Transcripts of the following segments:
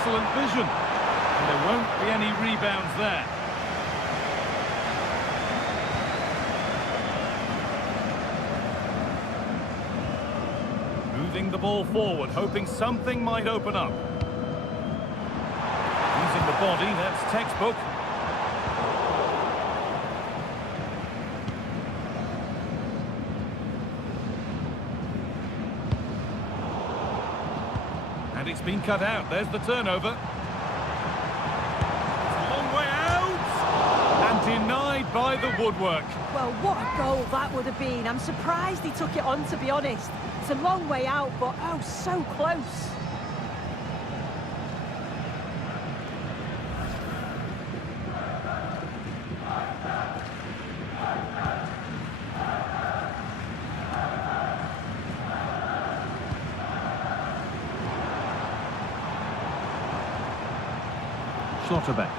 excellent vision. And there won't be any rebounds there. Moving the ball forward, hoping something might open up. Using the body, that's textbook. And it's been cut out. There's the turnover. It's a long way out. And denied by the woodwork. Well, what a goal that would have been. I'm surprised he took it on, to be honest. It's a long way out, but oh, so close. Schlotterbeck.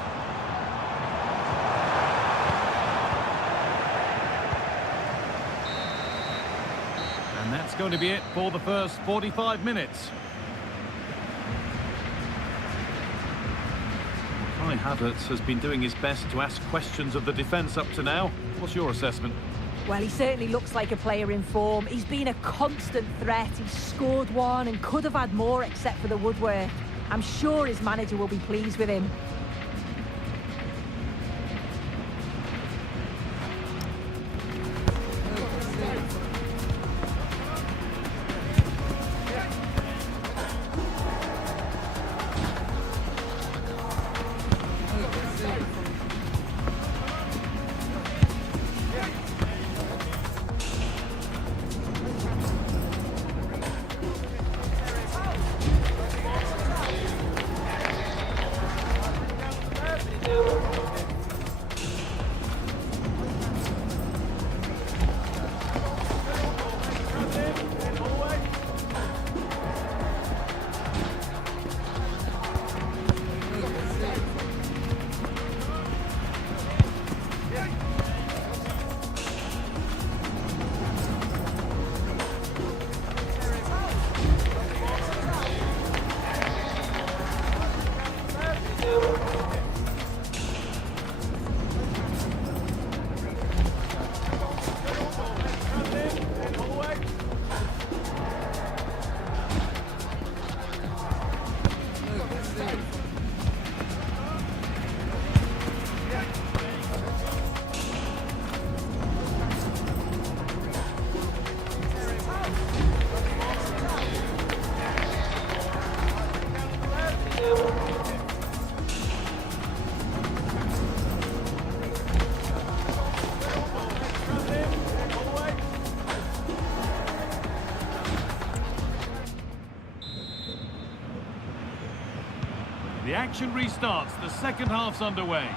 And that's going to be it for the first 45 minutes. Kai Havertz has been doing his best to ask questions of the defence up to now. What's your assessment? Well, he certainly looks like a player in form. He's been a constant threat. He's scored one and could have had more except for the woodwork. I'm sure his manager will be pleased with him. The action restarts. The second half's underway.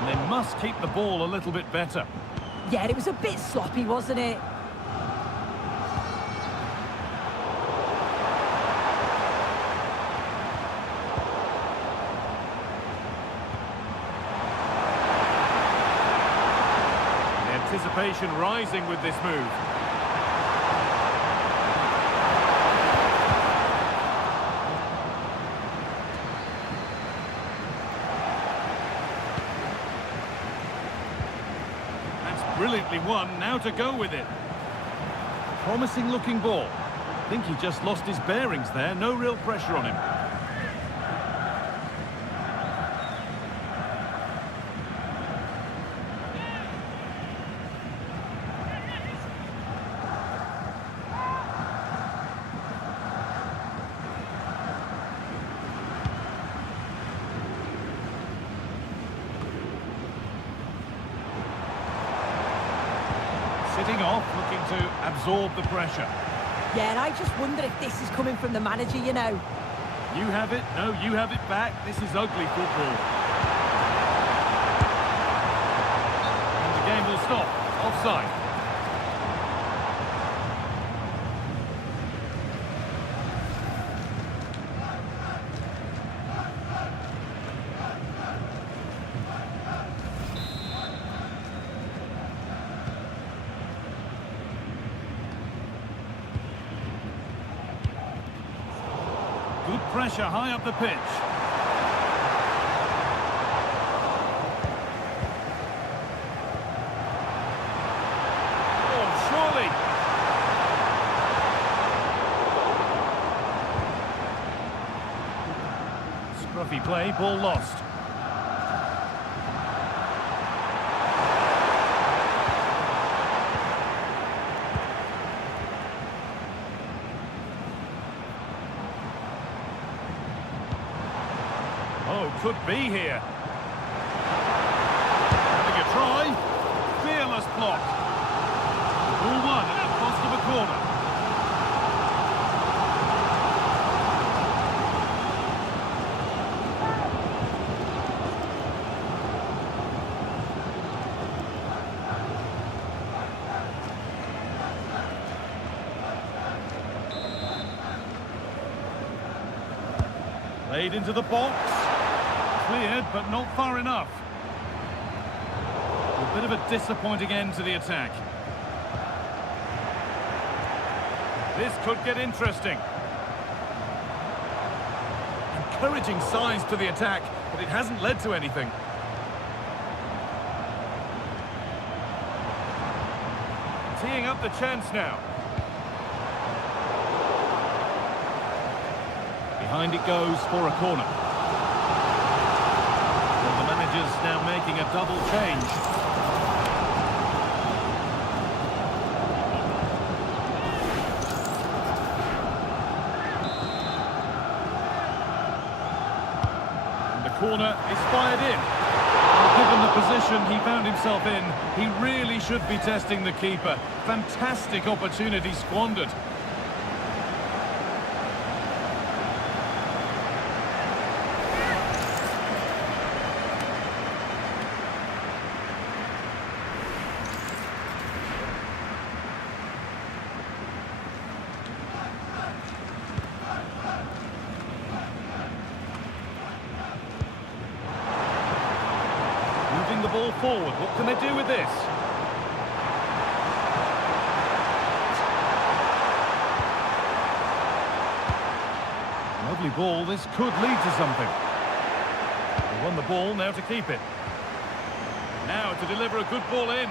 And they must keep the ball a little bit better. Yeah, it was a bit sloppy, wasn't it? Anticipation rising with this move. That's brilliantly won. Now to go with it. Promising looking ball. I think he just lost his bearings there. No real pressure on him. Sitting off, looking to absorb the pressure. Yeah, and I just wonder if this is coming from the manager, you know. You have it, no, you have it back. This is ugly football. And the game will stop. Offside. pressure high up the pitch. Oh, surely. Scruffy play, ball lost. Oh, could be here. Having a try. Fearless block. Ball won at the cost of a corner. Played into the box. Cleared, but not far enough. A bit of a disappointing end to the attack. This could get interesting. Encouraging signs to the attack, but it hasn't led to anything. Teeing up the chance now. Behind it goes for a corner. The manager's now making a double change. And the corner is fired in. Well, given the position he found himself in, he really should be testing the keeper. Fantastic opportunity squandered. The ball forward. What can they do with this? Lovely ball. This could lead to something. They won the ball, now to keep it. Now to deliver a good ball in.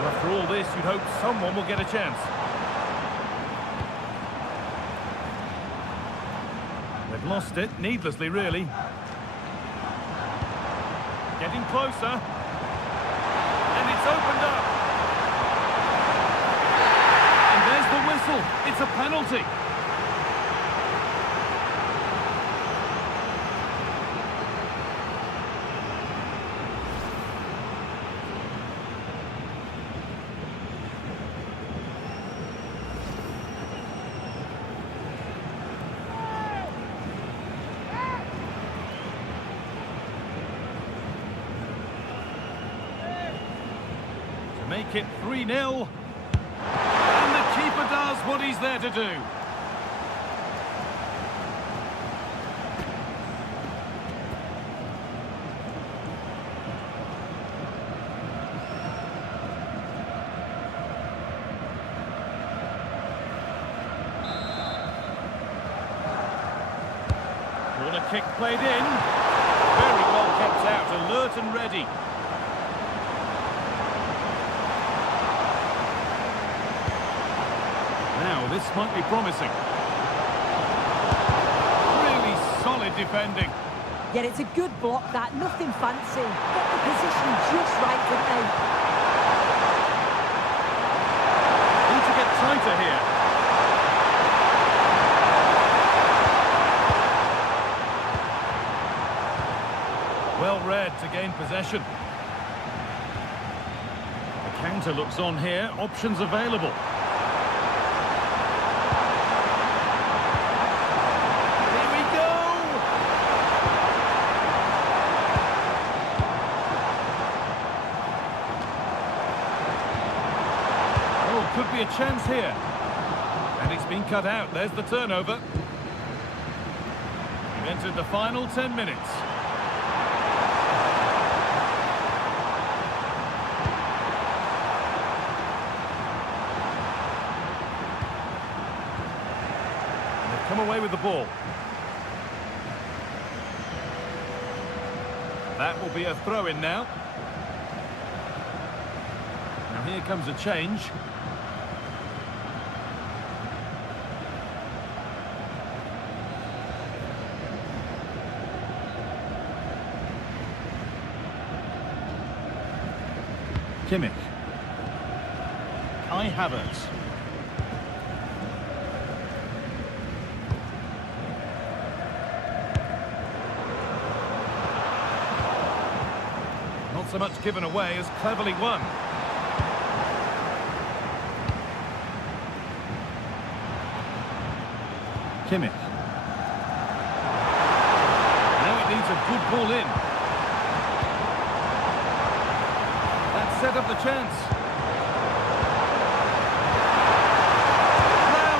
After all this, you'd hope someone will get a chance. They've lost it, needlessly, really. Getting closer. And it's opened up. And there's the whistle. It's a penalty. Make it 3-0. And the keeper does what he's there to do. Corner kick played in. Very well kept out, alert and ready. Now, this might be promising. Really solid defending. Yeah, it's a good block, that. Nothing fancy. Got the position just right, didn't they? Need to get tighter here. Well read to gain possession. The counter looks on here. Options available. Could be a chance here. And it's been cut out. There's the turnover. He We've entered the final 10 minutes. And they've come away with the ball. That will be a throw-in now. Now here comes a change. Kimmich. Kai Havertz. Not so much given away as cleverly won. Kimmich. Now it needs a good ball in. Set up the chance. Now,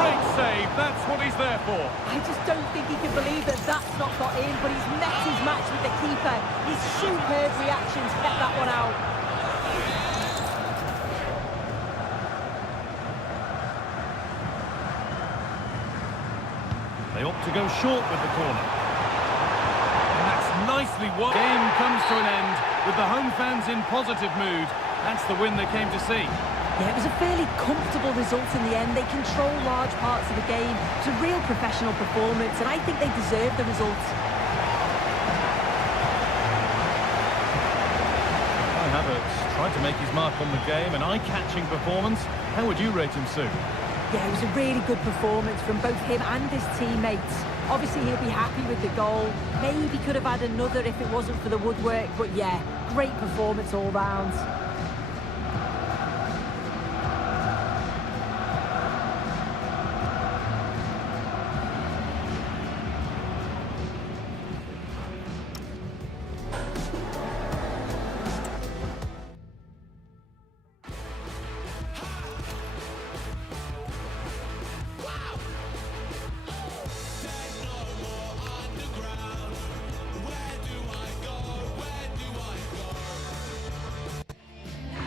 great save. That's what he's there for. I just don't think he can believe that that's not got in, but he's met his match with the keeper. His superb reactions kept that one out. They opt to go short with the corner. And that's nicely won. Game comes to an end with the home fans in positive mood. That's the win they came to see. Yeah, it was a fairly comfortable result in the end. They control large parts of the game. It's a real professional performance, and I think they deserve the result. Kai Havertz tried to make his mark on the game, an eye-catching performance. How would you rate him, Sue? Yeah, it was a really good performance from both him and his teammates. Obviously, he'll be happy with the goal. Maybe could have had another if it wasn't for the woodwork, but yeah, great performance all round.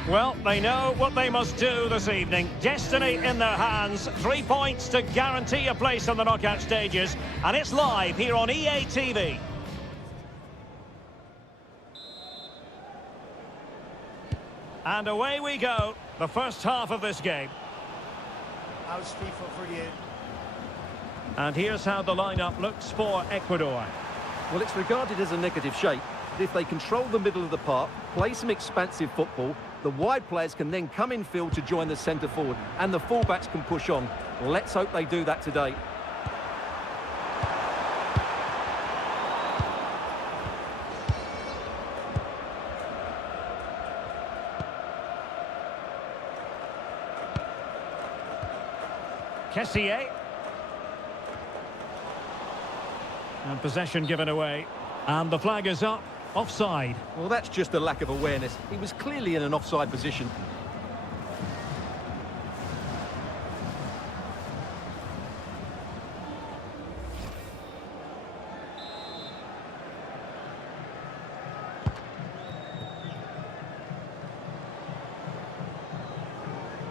Well, they know what they must do this evening. Destiny in their hands. 3 points to guarantee a place on the knockout stages. And it's live here on EA TV. And away we go. The first half of this game. How's FIFA for you? And here's how the lineup looks for Ecuador. Well, it's regarded as a negative shape. But if they control the middle of the park, play some expansive football, the wide players can then come in field to join the centre forward, and the fullbacks can push on. Let's hope they do that today. Kessié. And possession given away. And the flag is up. Offside. Well, that's just a lack of awareness. He was clearly in an offside position.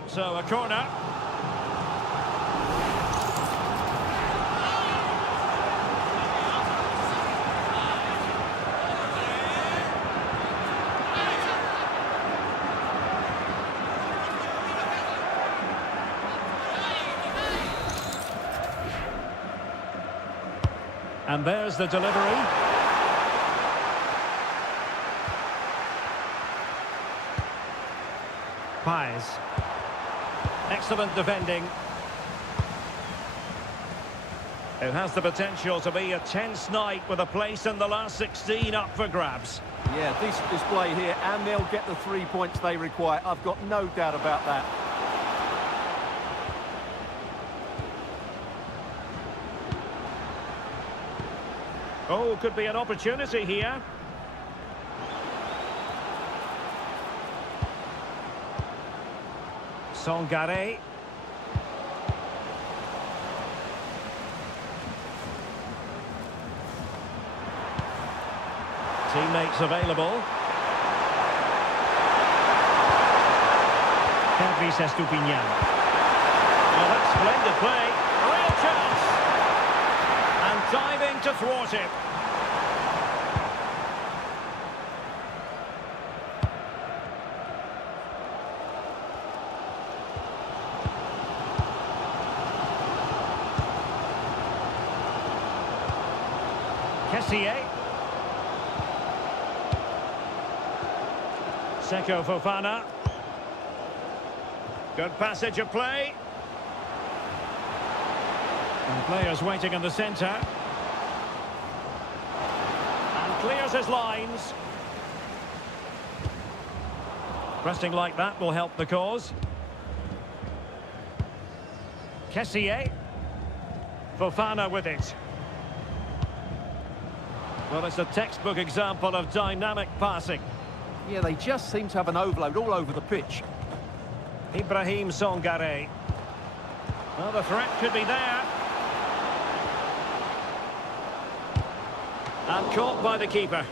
So a corner. And there's the delivery. Pais. Excellent defending. It has the potential to be a tense night with a place in the last 16 up for grabs. Yeah, decent display here, and they'll get the 3 points they require. I've got no doubt about that. Oh, could be an opportunity here. Sangare. teammates available. Verde Estupinian. Well, that's splendid play. Real chance. And diving to thwart it. Kessié. Seko Fofana. Good passage of play. And players waiting in the centre. And clears his lines. Pressing like that will help the cause. Kessié. Fofana with it. Well, it's a textbook example of dynamic passing. Yeah, they just seem to have an overload all over the pitch. Ibrahim Songare. Well, the threat could be there. And caught by the keeper.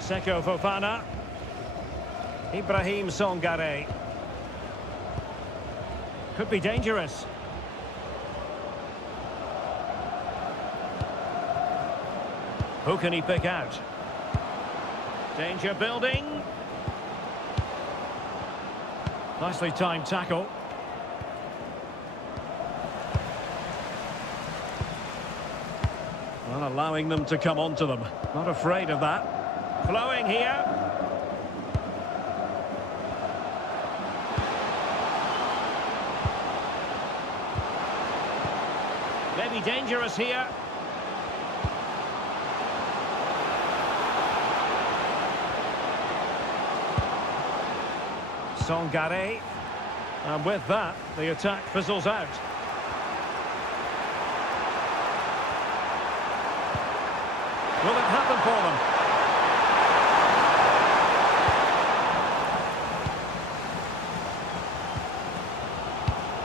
Seko Fofana. Ibrahim Songare. Could be dangerous. Who can he pick out? Danger building. Nicely timed tackle. Well, allowing them to come onto them. Not afraid of that. Flowing here. Maybe dangerous here. Songare. And with that, the attack fizzles out. Will it happen for them?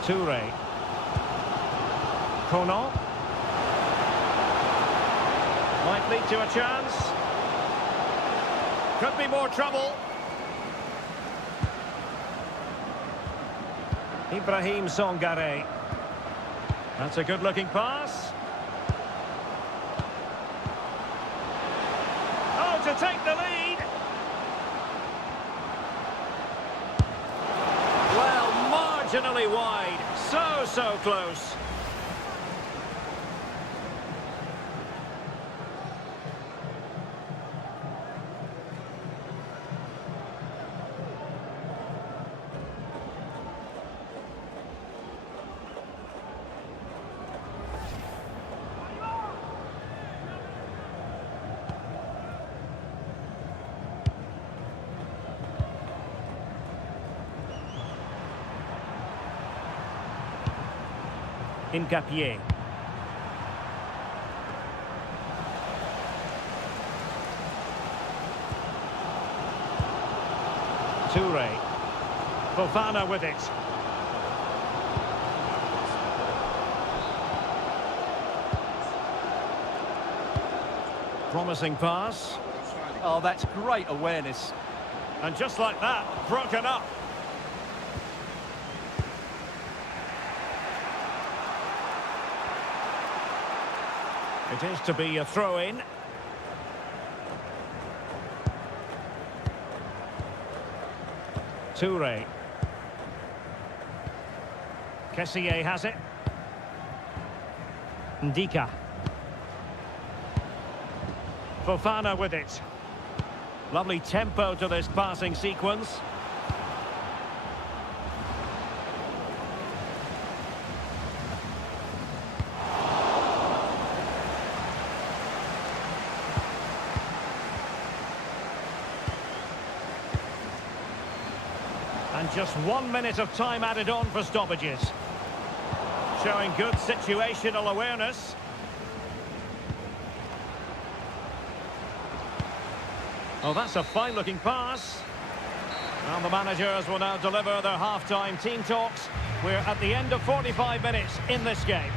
Toure. Conan. Might lead to a chance. Could be more trouble. Ibrahim Songare. That's a good-looking pass. Oh, to take the lead. Well, marginally wide. So close. Ngapié. Toure. Fofana with it. Promising pass. Oh, that's great awareness. And just like that, broken up. It is to be a throw-in. Toure. Kessié has it. Ndika. Fofana with it. Lovely tempo to this passing sequence. And just 1 minute of time added on for stoppages. Showing good situational awareness. Oh, that's a fine-looking pass. And the managers will now deliver their half-time team talks. We're at the end of 45 minutes in this game.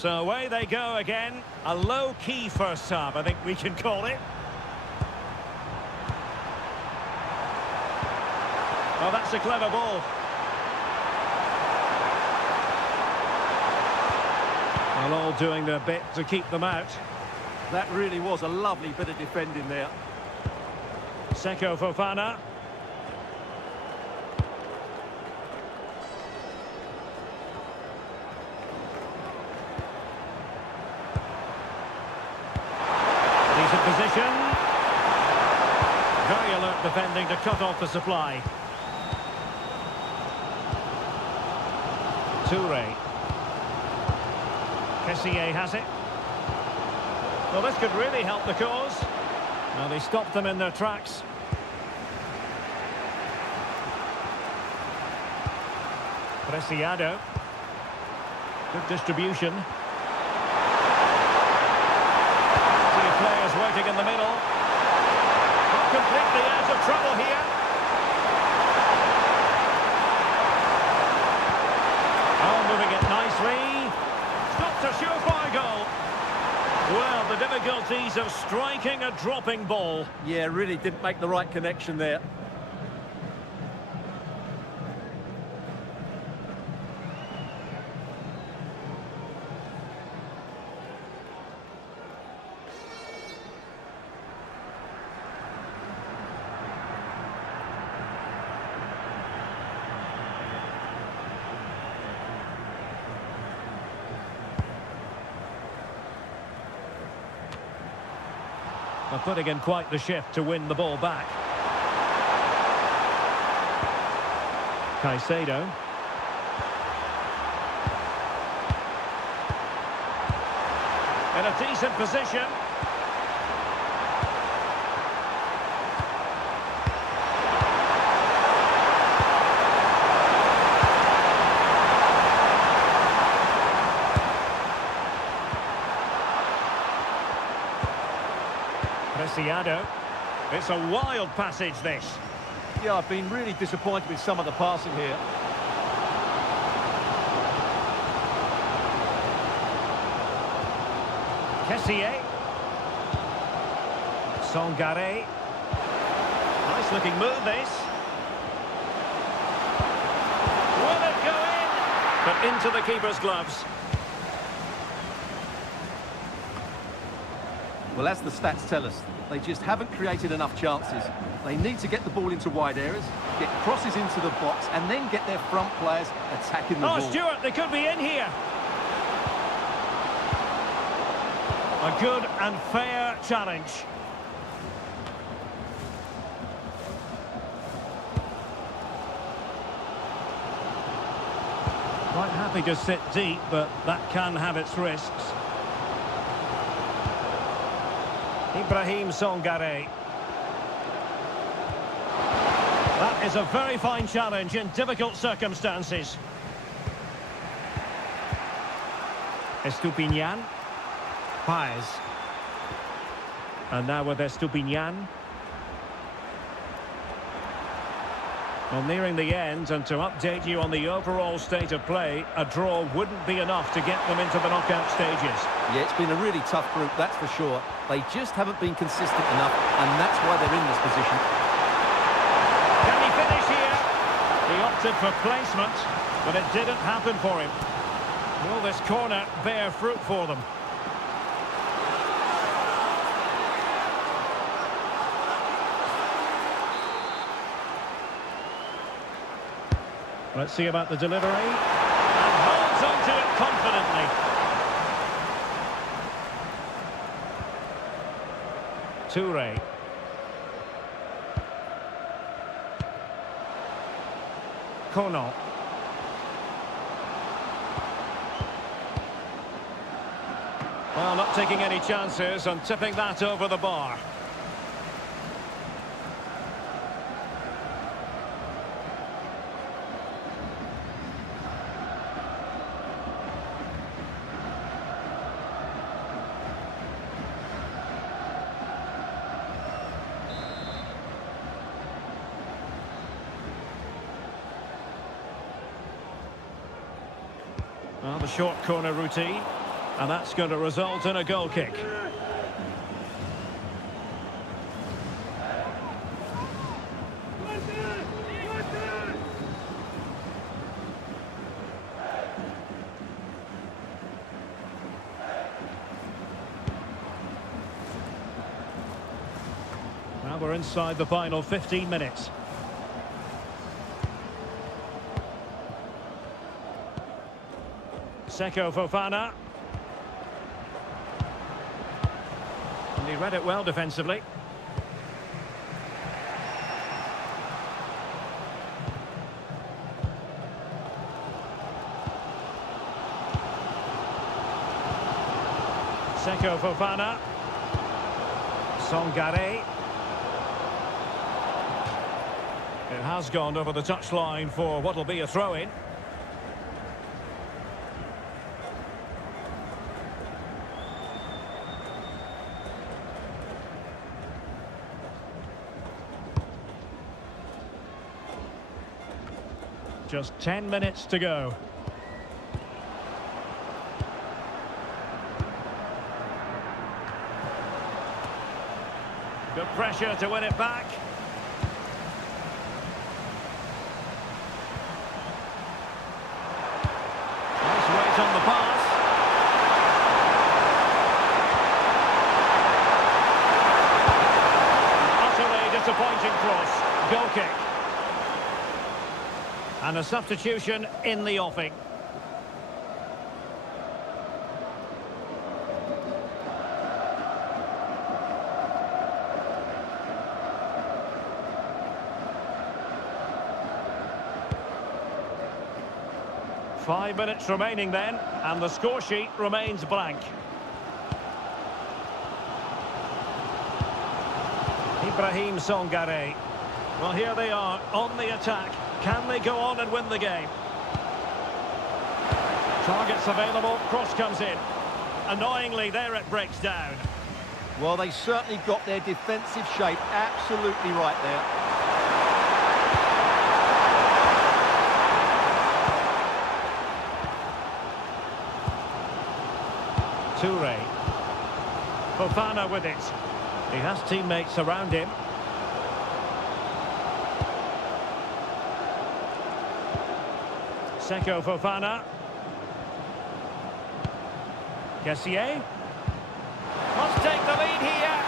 So away they go again. A low-key first half, I think we can call it. Oh, that's a clever ball. Well, all doing their bit to keep them out. That really was a lovely bit of defending there. Seko Fofana. Decent position. Very alert defending to cut off the supply. Toure. Kessié has it. Well, this could really help the cause. Well, they stopped them in their tracks. Preciado. Good distribution. Two players waiting in the middle. Not completely out of trouble here. Oh, moving it nicely. Stopped a surefire goal. Well, the difficulties of striking a dropping ball. Yeah, really didn't make the right connection there. They're putting in quite the shift to win the ball back. Caicedo. In a decent position. Preciado. It's a wild passage, this. Yeah, I've been really disappointed with some of the passing here. Kessié. Sangare. Nice looking move, this. Will it go in? But into the keeper's gloves. Well, as the stats tell us, they just haven't created enough chances. They need to get the ball into wide areas, get crosses into the box, and then get their front players attacking the ball. Oh, Stuart, they could be in here. A good and fair challenge. Quite happy to sit deep, but that can have its risks. Ibrahim Sangare. That is a very fine challenge in difficult circumstances. Estupinian. Paez. And now with Estupinian. Well, nearing the end, and to update you on the overall state of play, a draw wouldn't be enough to get them into the knockout stages. Yeah, it's been a really tough group, that's for sure. They just haven't been consistent enough, and that's why they're in this position. Can he finish here? He opted for placement, but it didn't happen for him. Will this corner bear fruit for them? Let's see about the delivery. And holds on to it confidently. Toure. Kono. Well, not taking any chances and tipping that over the bar. Well, the short corner routine, and that's going to result in a goal kick. Well, we're inside the final 15 minutes. Seko Fofana. And he read it well defensively. Seko Fofana. Songare. It has gone over the touchline for what will be a throw-in. Just 10 minutes to go. Good pressure to win it back. Nice weight on the pass. Utterly disappointing cross. Goal kick. And a substitution in the offing. Five minutes remaining then, and the score sheet remains blank. Ibrahim Songare. Well, here they are on the attack. Can they go on and win the game? Targets available, cross comes in. Annoyingly, there it breaks down. Well, they certainly got their defensive shape absolutely right there. Toure. Fofana with it. He has teammates around him. Seko Fofana. Kessié. Must take the lead here.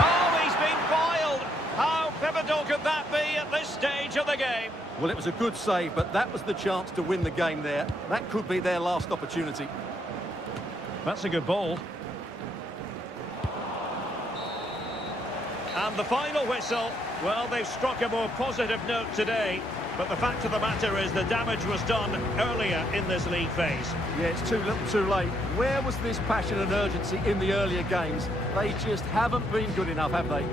Oh, he's been foiled. How pivotal could that be at this stage of the game? Well, it was a good save, but that was the chance to win the game there. That could be their last opportunity. That's a good ball. And the final whistle. Well, they've struck a more positive note today. But the fact of the matter is the damage was done earlier in this league phase. Yeah, it's too little too late. Where was this passion and urgency in the earlier games? They just haven't been good enough, have they?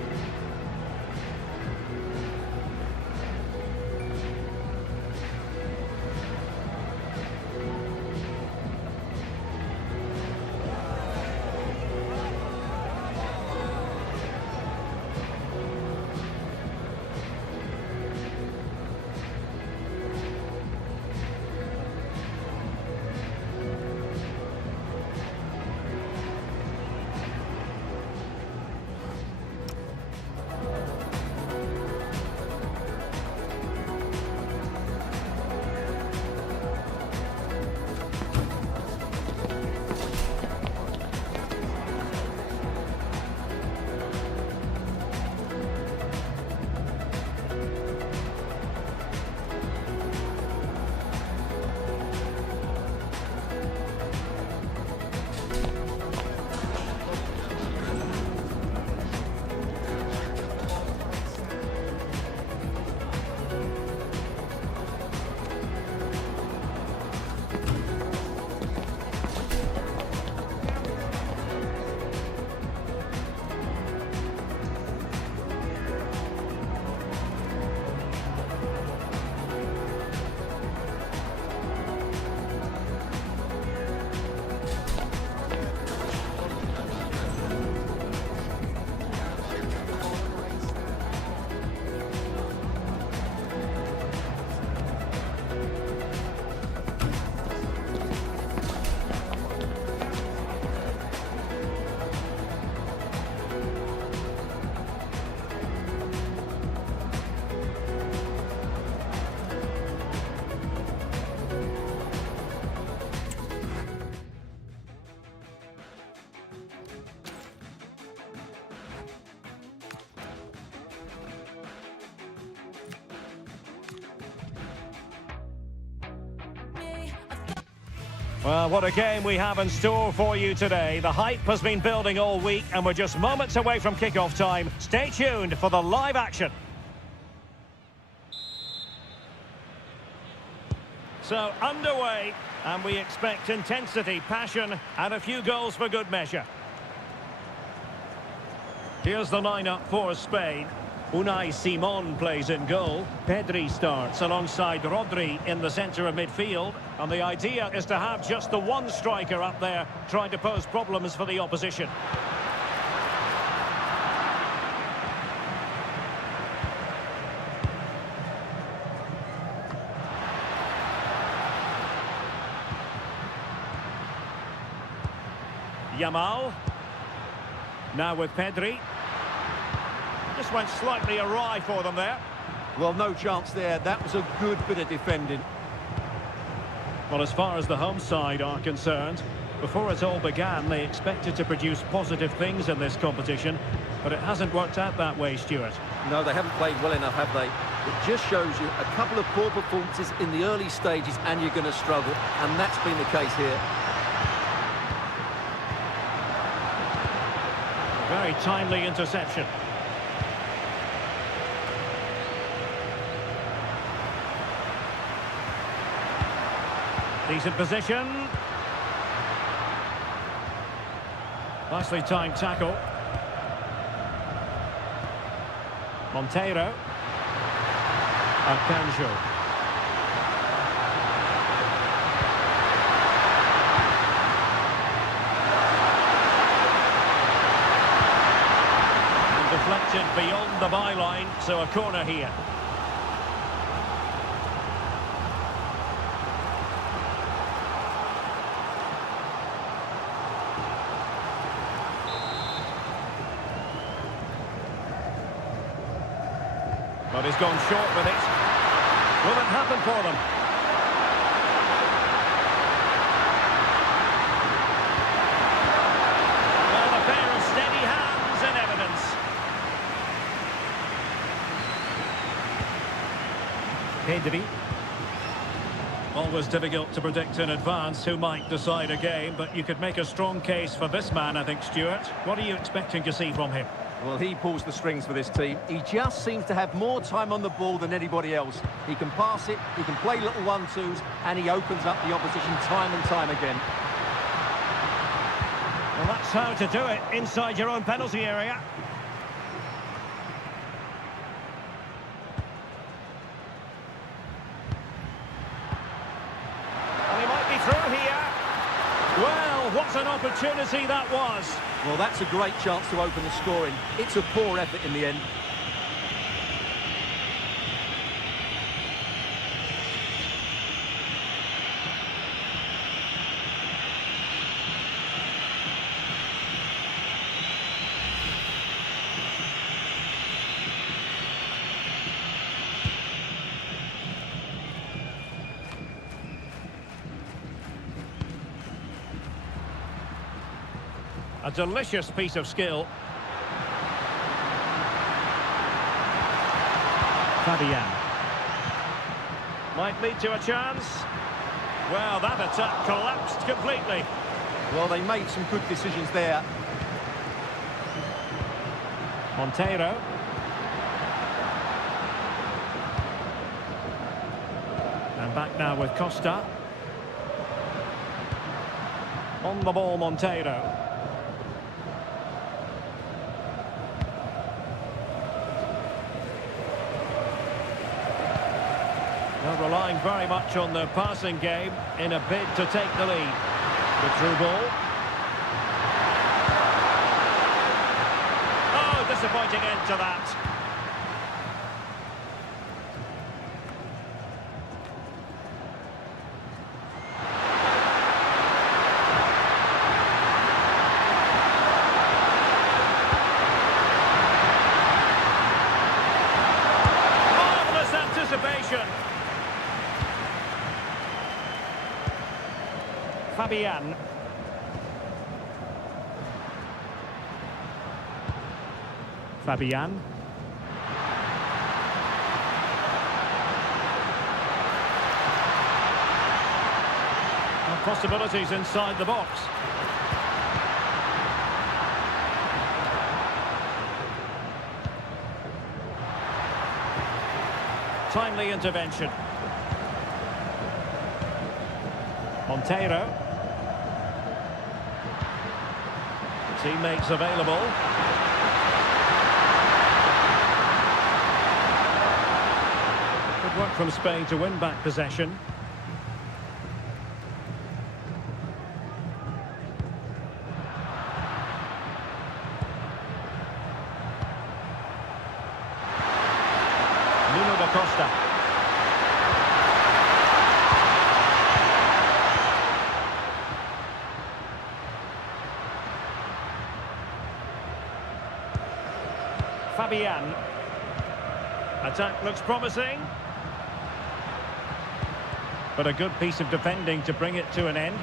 Well, what a game we have in store for you today. The hype has been building all week and we're just moments away from kick-off time. Stay tuned for the live action. So, underway, and we expect intensity, passion, and a few goals for good measure. Here's the lineup for Spain. Unai Simon plays in goal. Pedri starts alongside Rodri in the centre of midfield. And the idea is to have just the one striker up there trying to pose problems for the opposition. Yamal. Now with Pedri. Just went slightly awry for them there. Well, no chance there. That was a good bit of defending. Well, as far as the home side are concerned, before it all began, they expected to produce positive things in this competition, but it hasn't worked out that way, Stuart. No, they haven't played well enough, have they? It just shows you a couple of poor performances in the early stages and you're going to struggle, and that's been the case here. A very timely interception. Decent position. Nicely timed tackle. Monteiro. Arcanjo. And deflected beyond the byline, so a corner here. But he's gone short with it. Will it happen for them? Well, a pair of steady hands in evidence. Pedri. Always difficult to predict in advance who might decide a game, but you could make a strong case for this man, I think, Stuart. What are you expecting to see from him? Well, he pulls the strings for this team. He just seems to have more time on the ball than anybody else. He can pass it, he can play little one-twos, and he opens up the opposition time and time again. Well, that's how to do it inside your own penalty area. And he might be through here. Well, what an opportunity that was. Well, that's a great chance to open the scoring. It's a poor effort in the end. A delicious piece of skill. Fabian. Might lead to a chance. Well, that attack collapsed completely. Well, they made some good decisions there. Monteiro. And back now with Costa. On the ball, Monteiro. They're relying very much on their passing game in a bid to take the lead. The through ball. Oh, disappointing end to that. Marvellous anticipation. Fabian. Fabian. Well, possibilities inside the box. Timely intervention. Monteiro. Teammates available. Good work from Spain to win back possession. Costa. Fabian. Attack looks promising. But a good piece of defending to bring it to an end.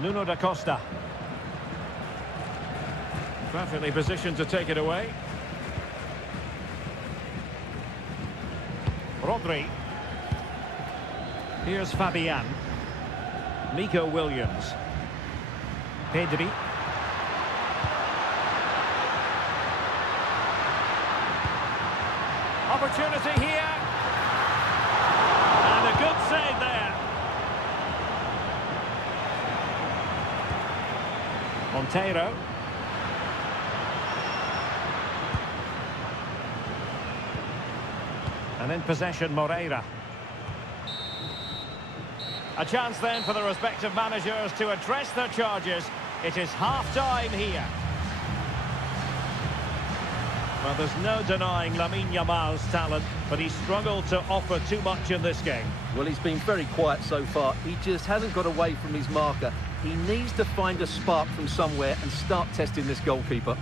Nuno da Costa. Perfectly positioned to take it away. Rodri. Here's Fabian. Nico Williams. Pedri. Opportunity here. And a good save there. Monteiro. And in possession, Moreira. A chance then for the respective managers to address their charges. It is half-time here. Well, there's no denying Lamine Yamal's talent, but he struggled to offer too much in this game. Well, he's been very quiet so far. He just hasn't got away from his marker. He needs to find a spark from somewhere and start testing this goalkeeper.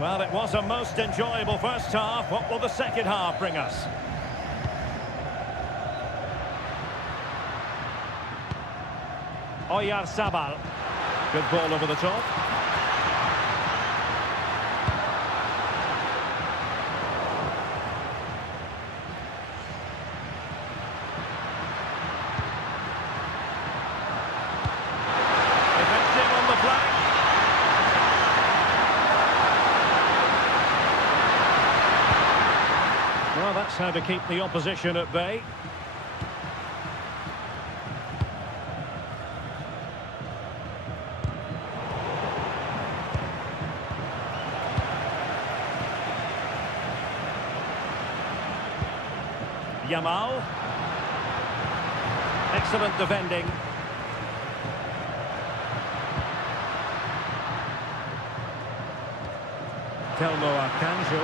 Well, it was a most enjoyable first half. What will the second half bring us? Oyarzabal. Good ball over the top. Effective on the flank. Well, that's how to keep the opposition at bay. Yamal. Excellent defending. Telmo Akanjo.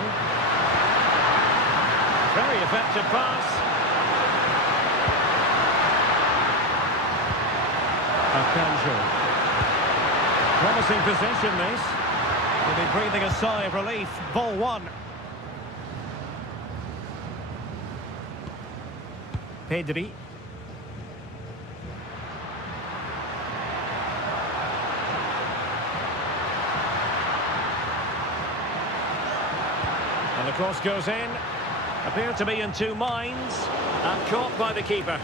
Very effective pass. Akanjo. Promising possession this. He'll be breathing a sigh of relief. Ball one. Pedri. And the cross goes in. Appear to be in two minds. And caught by the keeper.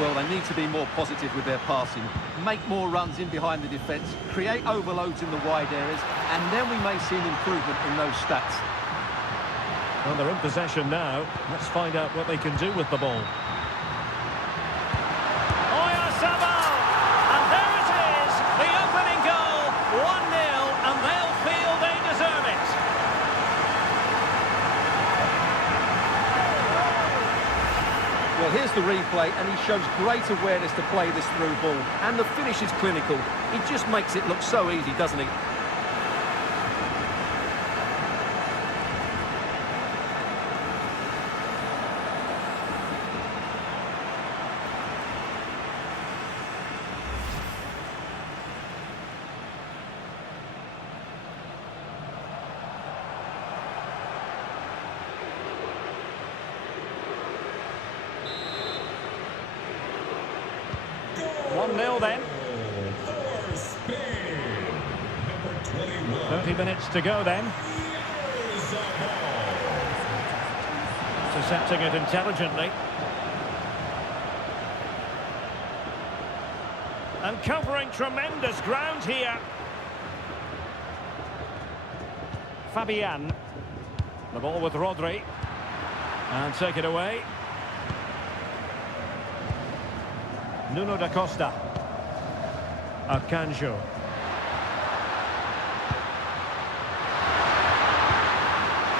Well, they need to be more positive with their passing. Make more runs in behind the defence. Create overloads in the wide areas. And then we may see an improvement in those stats. Well, they're in possession now. Let's find out what they can do with the ball. Oyarzabal! And there it is! The opening goal! 1-0, and they'll feel they deserve it. Well, here's the replay, and he shows great awareness to play this through ball. And the finish is clinical. He just makes it look so easy, doesn't he? 1-0 then. 30 minutes to go then. Intercepting it intelligently. And covering tremendous ground here. Fabian. The ball with Rodri. And take it away. Nuno da Costa. Arcanjo.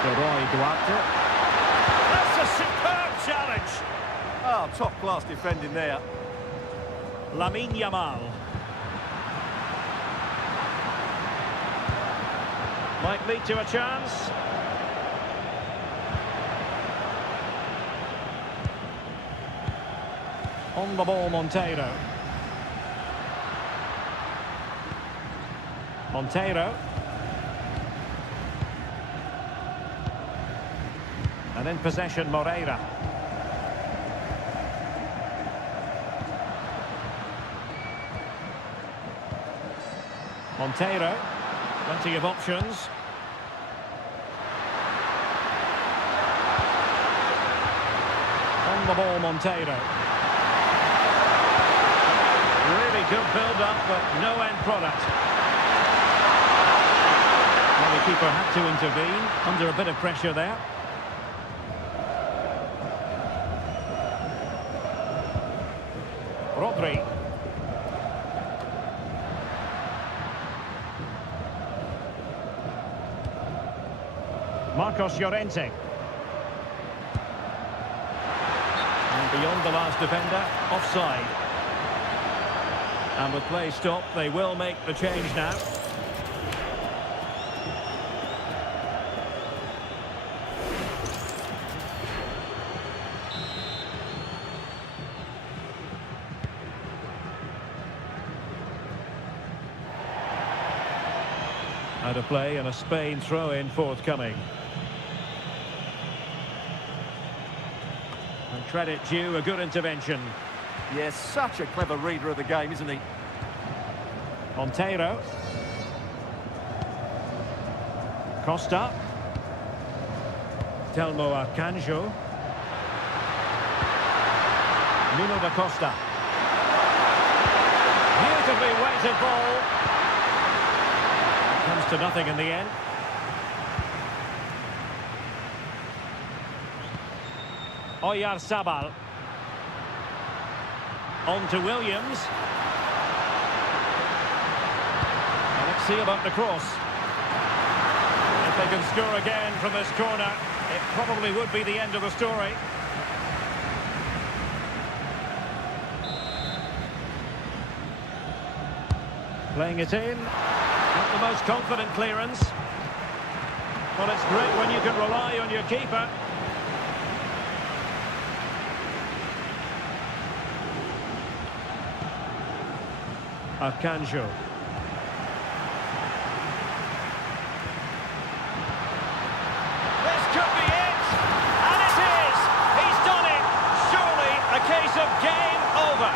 Duarte. That's a superb challenge. Oh, top-class defending there. Lamine Yamal. Might lead to a chance. On the ball, Monteiro. Monteiro. And in possession, Moreira. Monteiro. Plenty of options. On the ball, Monteiro. Really good build-up, but no end product. Well, the keeper had to intervene, under a bit of pressure there. Rodri. Marcos Llorente. And beyond the last defender, offside. And with play stopped, they will make the change now. Out of play and a Spain throw-in forthcoming. And credit due, a good intervention. Yes, such a clever reader of the game, isn't he? Monteiro. Costa. Telmo Arcanjo. Nuno da Costa. Beautifully weighted ball. Comes to nothing in the end. Oyarzabal. On to Williams. And let's see about the cross. If they can score again from this corner, it probably would be the end of the story. Playing it in. Not the most confident clearance. Well, it's great when you can rely on your keeper. Arcanjo. This could be it! And it is! He's done it! Surely a case of game over.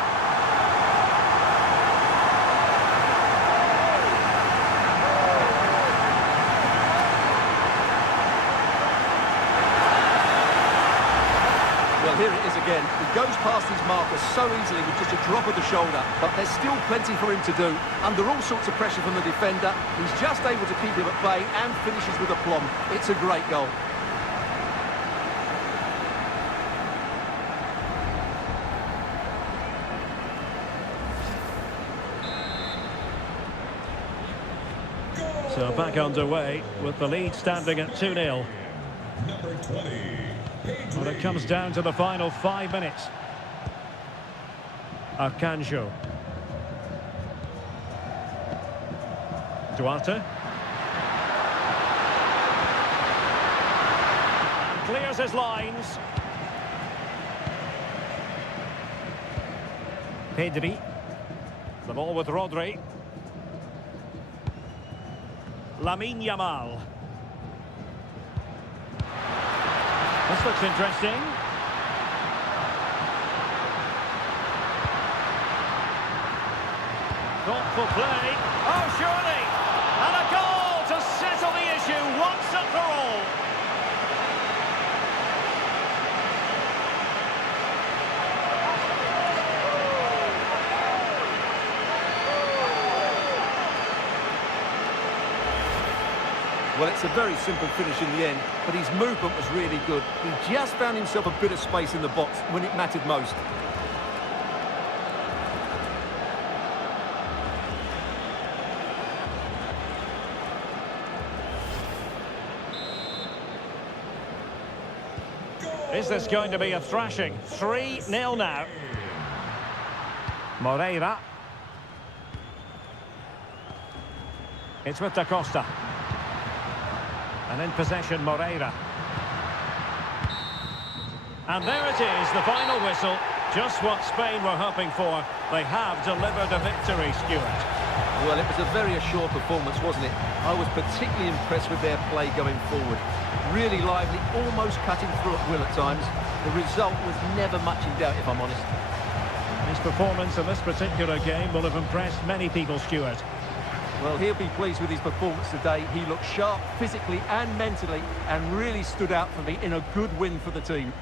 Well, here it is again. He goes past his marker so easily with just a drop of the shoulder, but there's still plenty for him to do. Under all sorts of pressure from the defender, he's just able to keep him at bay and finishes with aplomb. It's a great goal. So back underway with the lead standing at 2-0. Number 20. Well, it comes down to the final 5 minutes. Arcanjo. Duarte. Clears his lines. Pedri. The ball with Rodri. Lamine Yamal. This looks interesting. Thoughtful play. Oh, surely! And a goal to settle the issue once and for all. Well, it's a very simple finish in the end, but his movement was really good. He just found himself a bit of space in the box when it mattered most. Is this going to be a thrashing? 3-0 now. Moreira. It's with Da Costa. And in possession, Moreira. And there it is, the final whistle. Just what Spain were hoping for. They have delivered a victory, Stuart. Well, it was a very assured performance, wasn't it? I was particularly impressed with their play going forward. Really lively, almost cutting through at will at times. The result was never much in doubt, if I'm honest. His performance in this particular game will have impressed many people, Stuart. Well, he'll be pleased with his performance today. He looked sharp physically and mentally and really stood out for me in a good win for the team.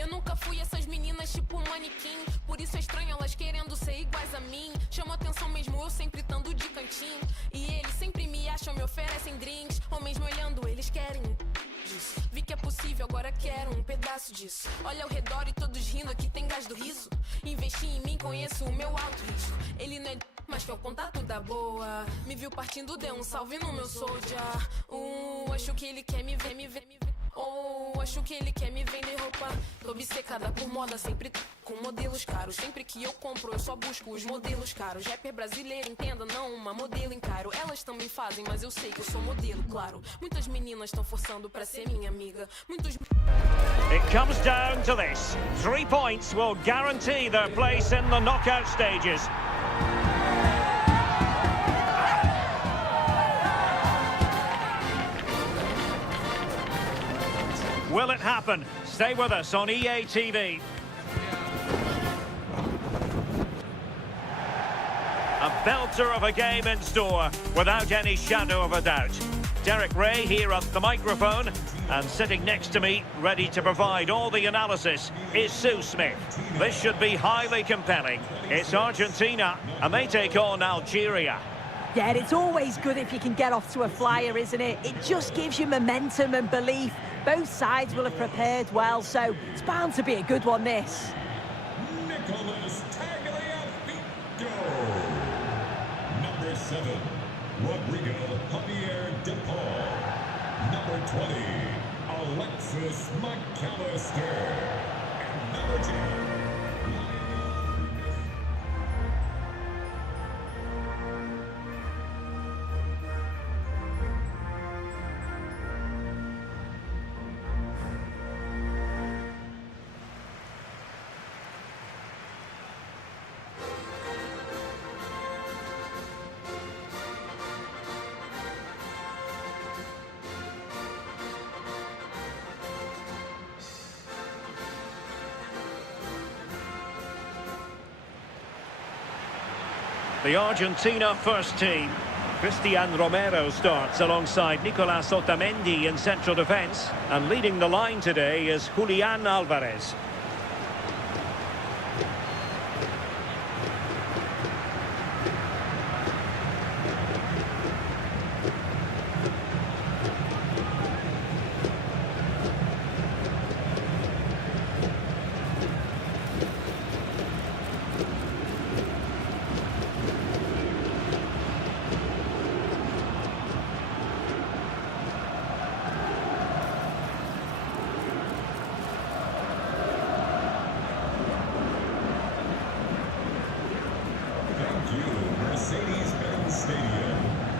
Eu nunca fui essas meninas tipo manequim. Por isso é estranho elas querendo ser iguais a mim. Chama atenção mesmo eu sempre estando de cantinho. E eles sempre me acham, me oferecem drinks. Homens me olhando, eles querem disso. Vi que é possível, agora quero um pedaço disso. Olha ao redor e todos rindo, aqui tem gás do riso. Investi em mim, conheço o meu alto risco. Ele não é mas foi o contato da boa. Me viu partindo, deu um salve no meu soldier. Acho que ele quer me ver, me ver, me ver. Oh, acho que ele quer me vender roupa. Tô obcecada por moda, sempre com modelos caros. Sempre que eu compro, eu só busco os modelos caros. Rapper brasileiro, entenda, não uma modelo encaro. Elas também fazem, mas eu sei que eu sou modelo, claro. Muitas meninas estão forçando pra ser minha amiga. Muitos... It comes down to this. 3 points will guarantee their place in the knockout stages. Will it happen? Stay with us on EA TV. A belter of a game in store, without any shadow of a doubt. Derek Ray here at the microphone, and sitting next to me, ready to provide all the analysis, is Sue Smith. This should be highly compelling. It's Argentina, and they take on Algeria. Yeah, it's always good if you can get off to a flyer, isn't it? It just gives you momentum and belief. Both sides will have prepared well, so it's bound to be a good one, this. Nicholas Tagliafico. Number 7, Rodrigo Javier De Paul. Number 20, Alexis McAllister. And number 10, The Argentina first team. Christian Romero starts alongside Nicolas Otamendi in central defence. And leading the line today is Julian Alvarez.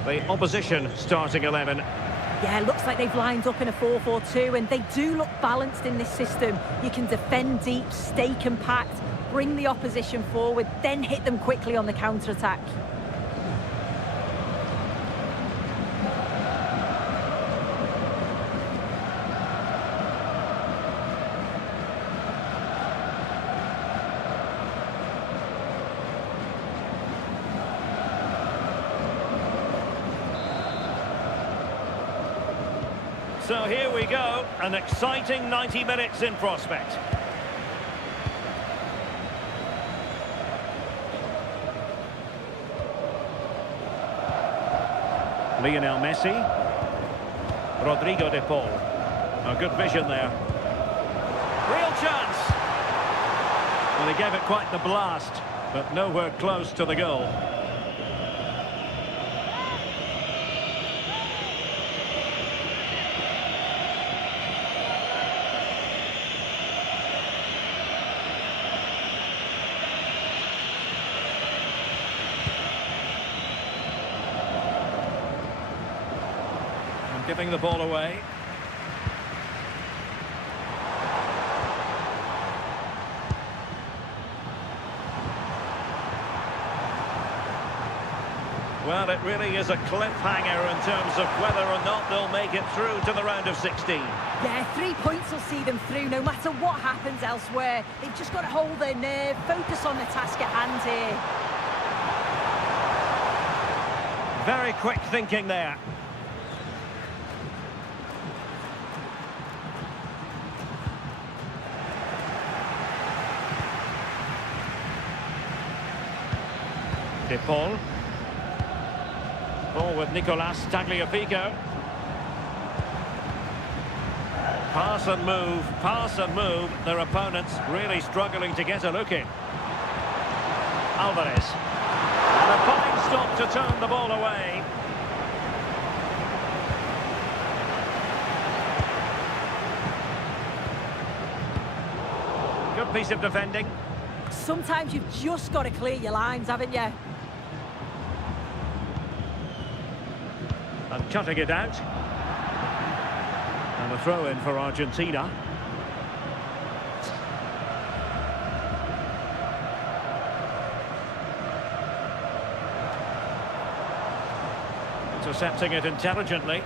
The opposition starting 11. Yeah, looks like they've lined up in a 4-4-2, and they do look balanced in this system. You can defend deep, stay compact, bring the opposition forward, then hit them quickly on the counter-attack. So here we go, an exciting 90 minutes in prospect. Lionel Messi. Rodrigo de Paul. A good vision there. Real chance! Well, he gave it quite the blast, but nowhere close to the goal. Giving the ball away. Well, it really is a cliffhanger in terms of whether or not they'll make it through to the round of 16. Yeah, 3 points will see them through no matter what happens elsewhere. They've just got to hold their nerve, focus on the task at hand here. Very quick thinking there. De Paul. Ball with Nicolas Tagliafico. Pass and move. Their opponents really struggling to get a look in. Alvarez. And a fine stop to turn the ball away. Good piece of defending. Sometimes you've just got to clear your lines, haven't you? And cutting it out. And a throw-in for Argentina. Intercepting it intelligently.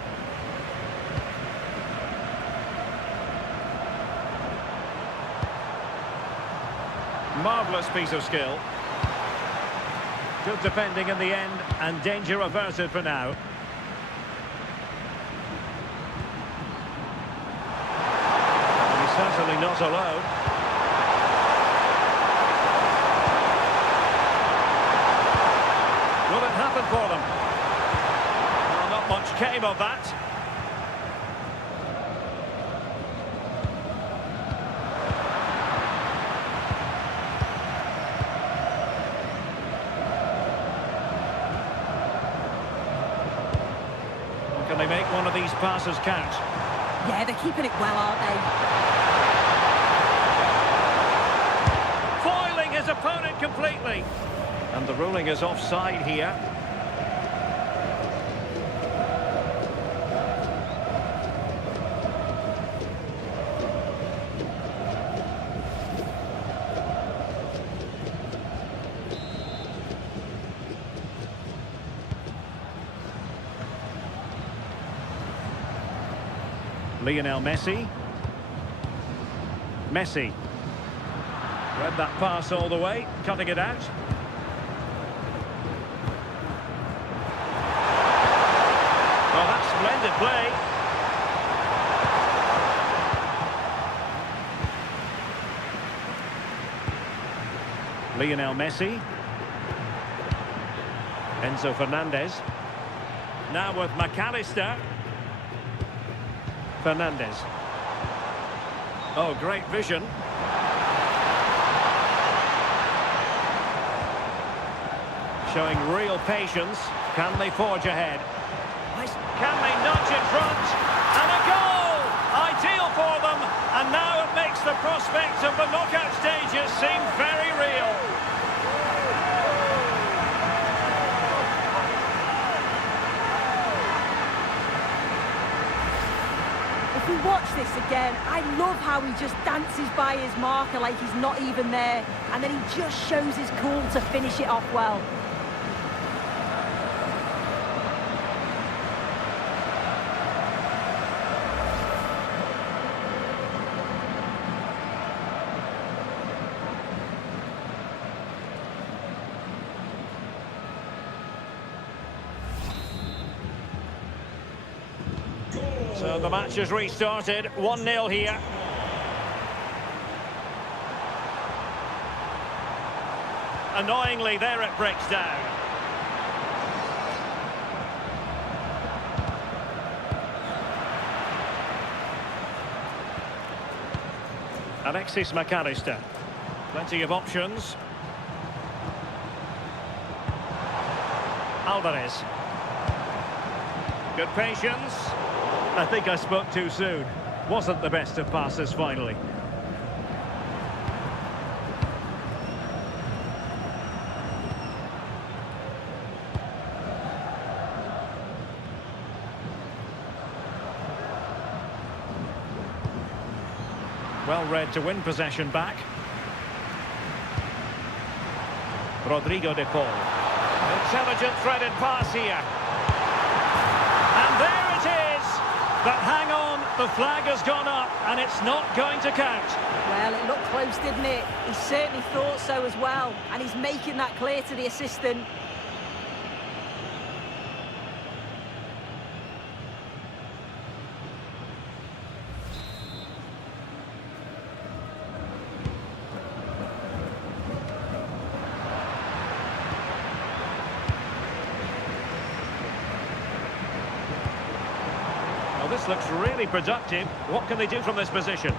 Marvellous piece of skill. Good defending in the end, and danger averted for now. Certainly not alone. Will it happen for them? Well, not much came of that. Can they make one of these passes count? Yeah, they're keeping it well, aren't they? His opponent completely, and the ruling is offside here. Lionel Messi. Read that pass all the way, cutting it out. Lionel Messi. Enzo Fernandez. Now with McAllister. Fernandez. Oh, great vision. Showing real patience. Can they forge ahead? Can they nudge in front? And a goal! Ideal for them. And now it makes the prospect of the knockout stages seem very real. If we watch this again, I love how he just dances by his marker like he's not even there. And then he just shows his cool to finish it off well. So the match has restarted, 1-0 here. Annoyingly, there it breaks down. Alexis McAllister. Plenty of options. Alvarez. Good patience. I think I spoke too soon. Wasn't the best of passes finally. Well read to win possession back. Rodrigo de Paul. Intelligent threaded pass here. And there it is! But hang on, the flag has gone up and it's not going to count. Well, it looked close, didn't it? He certainly thought so as well. And he's making that clear to the assistant. This looks really productive. What can they do from this position?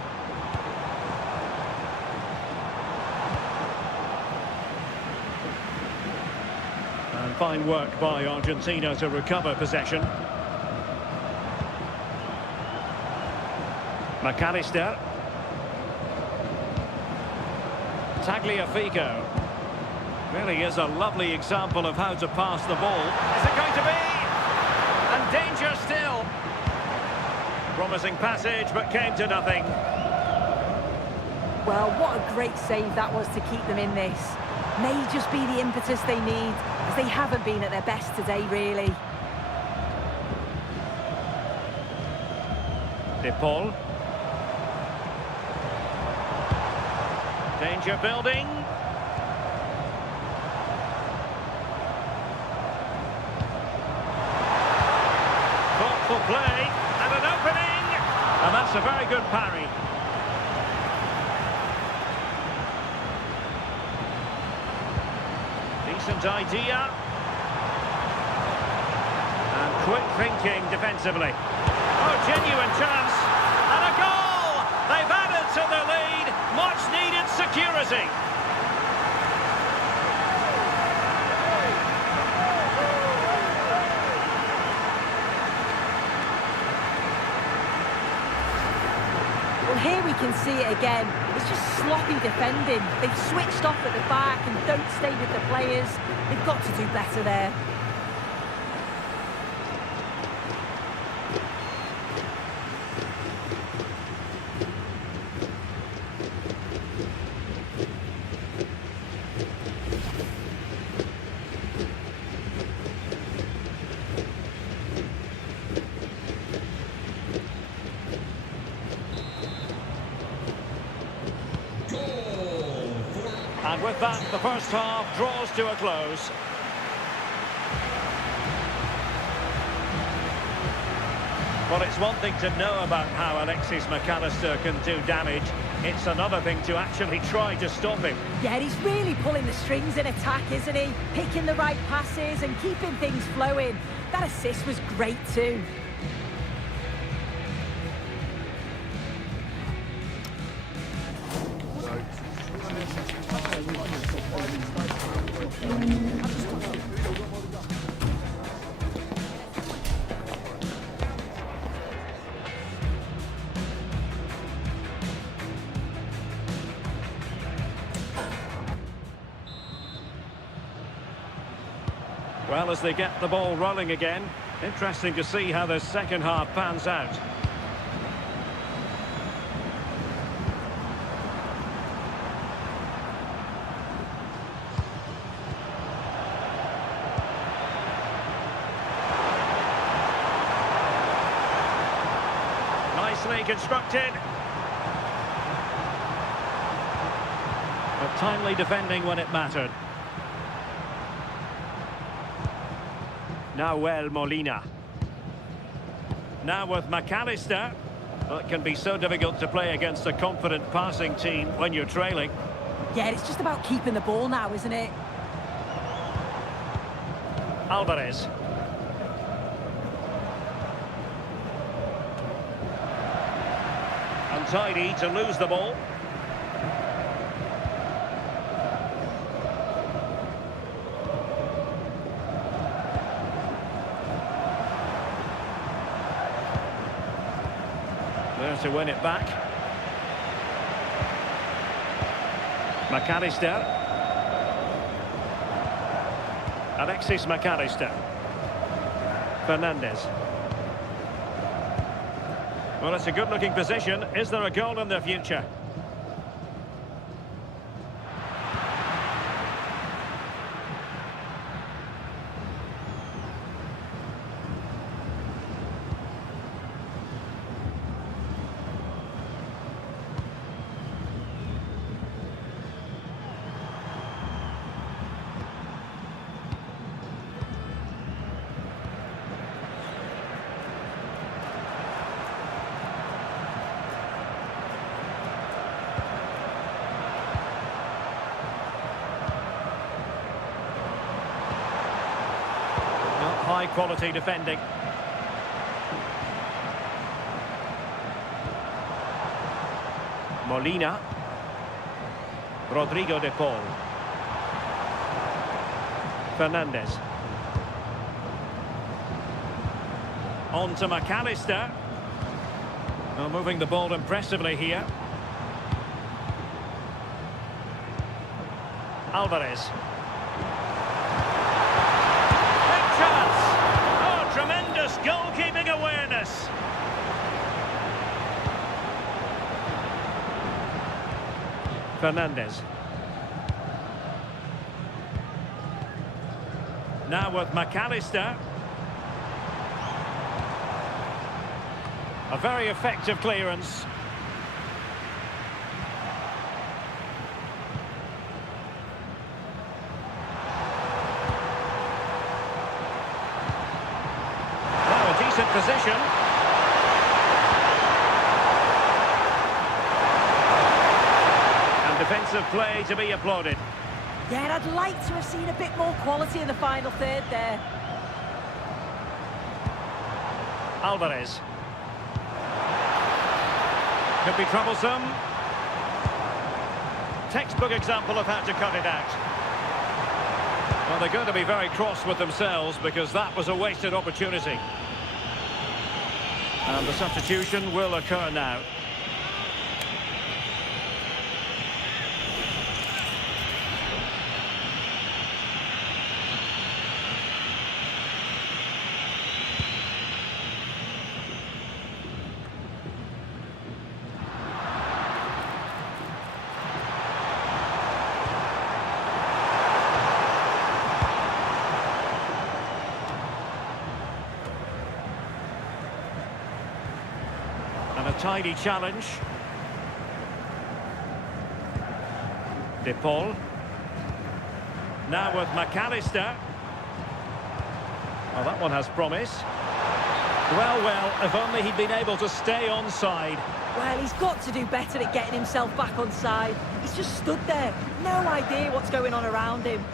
And fine work by Argentina to recover possession. McAllister. Tagliafico. Really is a lovely example of how to pass the ball. Is it going to be? And danger still. Promising passage, but came to nothing. Well, what a great save that was to keep them in this. May just be the impetus they need, as they haven't been at their best today, really. De Paul. Danger building. Thoughtful play. And an opening, and that's a very good parry. Decent idea. And quick thinking defensively. Oh, genuine chance. And a goal! They've added to their lead. Much needed security. Well, here we can see it again. It's just sloppy defending. They've switched off at the back and don't stay with the players. They've got to do better there. And with that, the first half draws to a close. Well, it's one thing to know about how Alexis McAllister can do damage. It's another thing to actually try to stop him. Yeah, he's really pulling the strings in attack, isn't he? Picking the right passes and keeping things flowing. That assist was great too. Well, as they get the ball rolling again, interesting to see how the second half pans out. Nicely constructed. But timely defending when it mattered. Nahuel Molina. Now with McAllister. Well, it can be so difficult to play against a confident passing team when you're trailing. Yeah, it's just about keeping the ball now, isn't it? Alvarez. Untidy to lose the ball. There to win it back. McAllister. Alexis McAllister. Fernandez. Well, it's a good-looking position. Is there a goal in the future? High quality defending. Molina. Rodrigo de Paul. Fernandez. On to McAllister. Well, moving the ball impressively here. Alvarez. Tremendous goalkeeping awareness. Fernandez. Now with McAllister. A very effective clearance. Decent position. And defensive play to be applauded. Yeah, and I'd like to have seen a bit more quality in the final third there. Alvarez. Could be troublesome. Textbook example of how to cut it out. Well, they're going to be very cross with themselves because that was a wasted opportunity. And the substitution will occur now. And a tidy challenge. De Paul. Now with McAllister. Well, that one has promise. Well, if only he'd been able to stay onside. Well, he's got to do better at getting himself back on side. He's just stood there, no idea what's going on around him.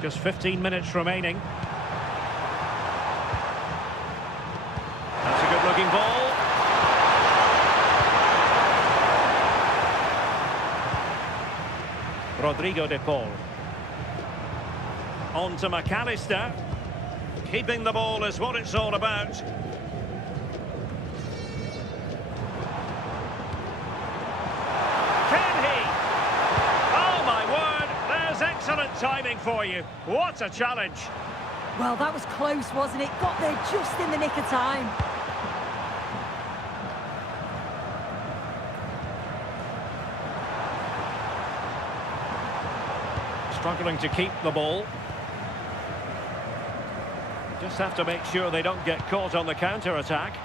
Just 15 minutes remaining. That's a good-looking ball. Rodrigo de Paul. On to McAllister. Keeping the ball is what it's all about. Can he? Oh my word, there's excellent timing for you. What a challenge. Well, that was close, wasn't it? Got there just in the nick of time. Struggling to keep the ball. Just have to make sure they don't get caught on the counter-attack.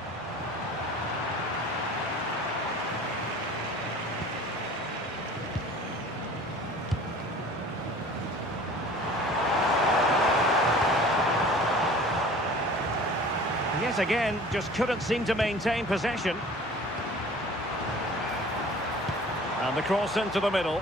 Yet again, just couldn't seem to maintain possession. And the cross into the middle.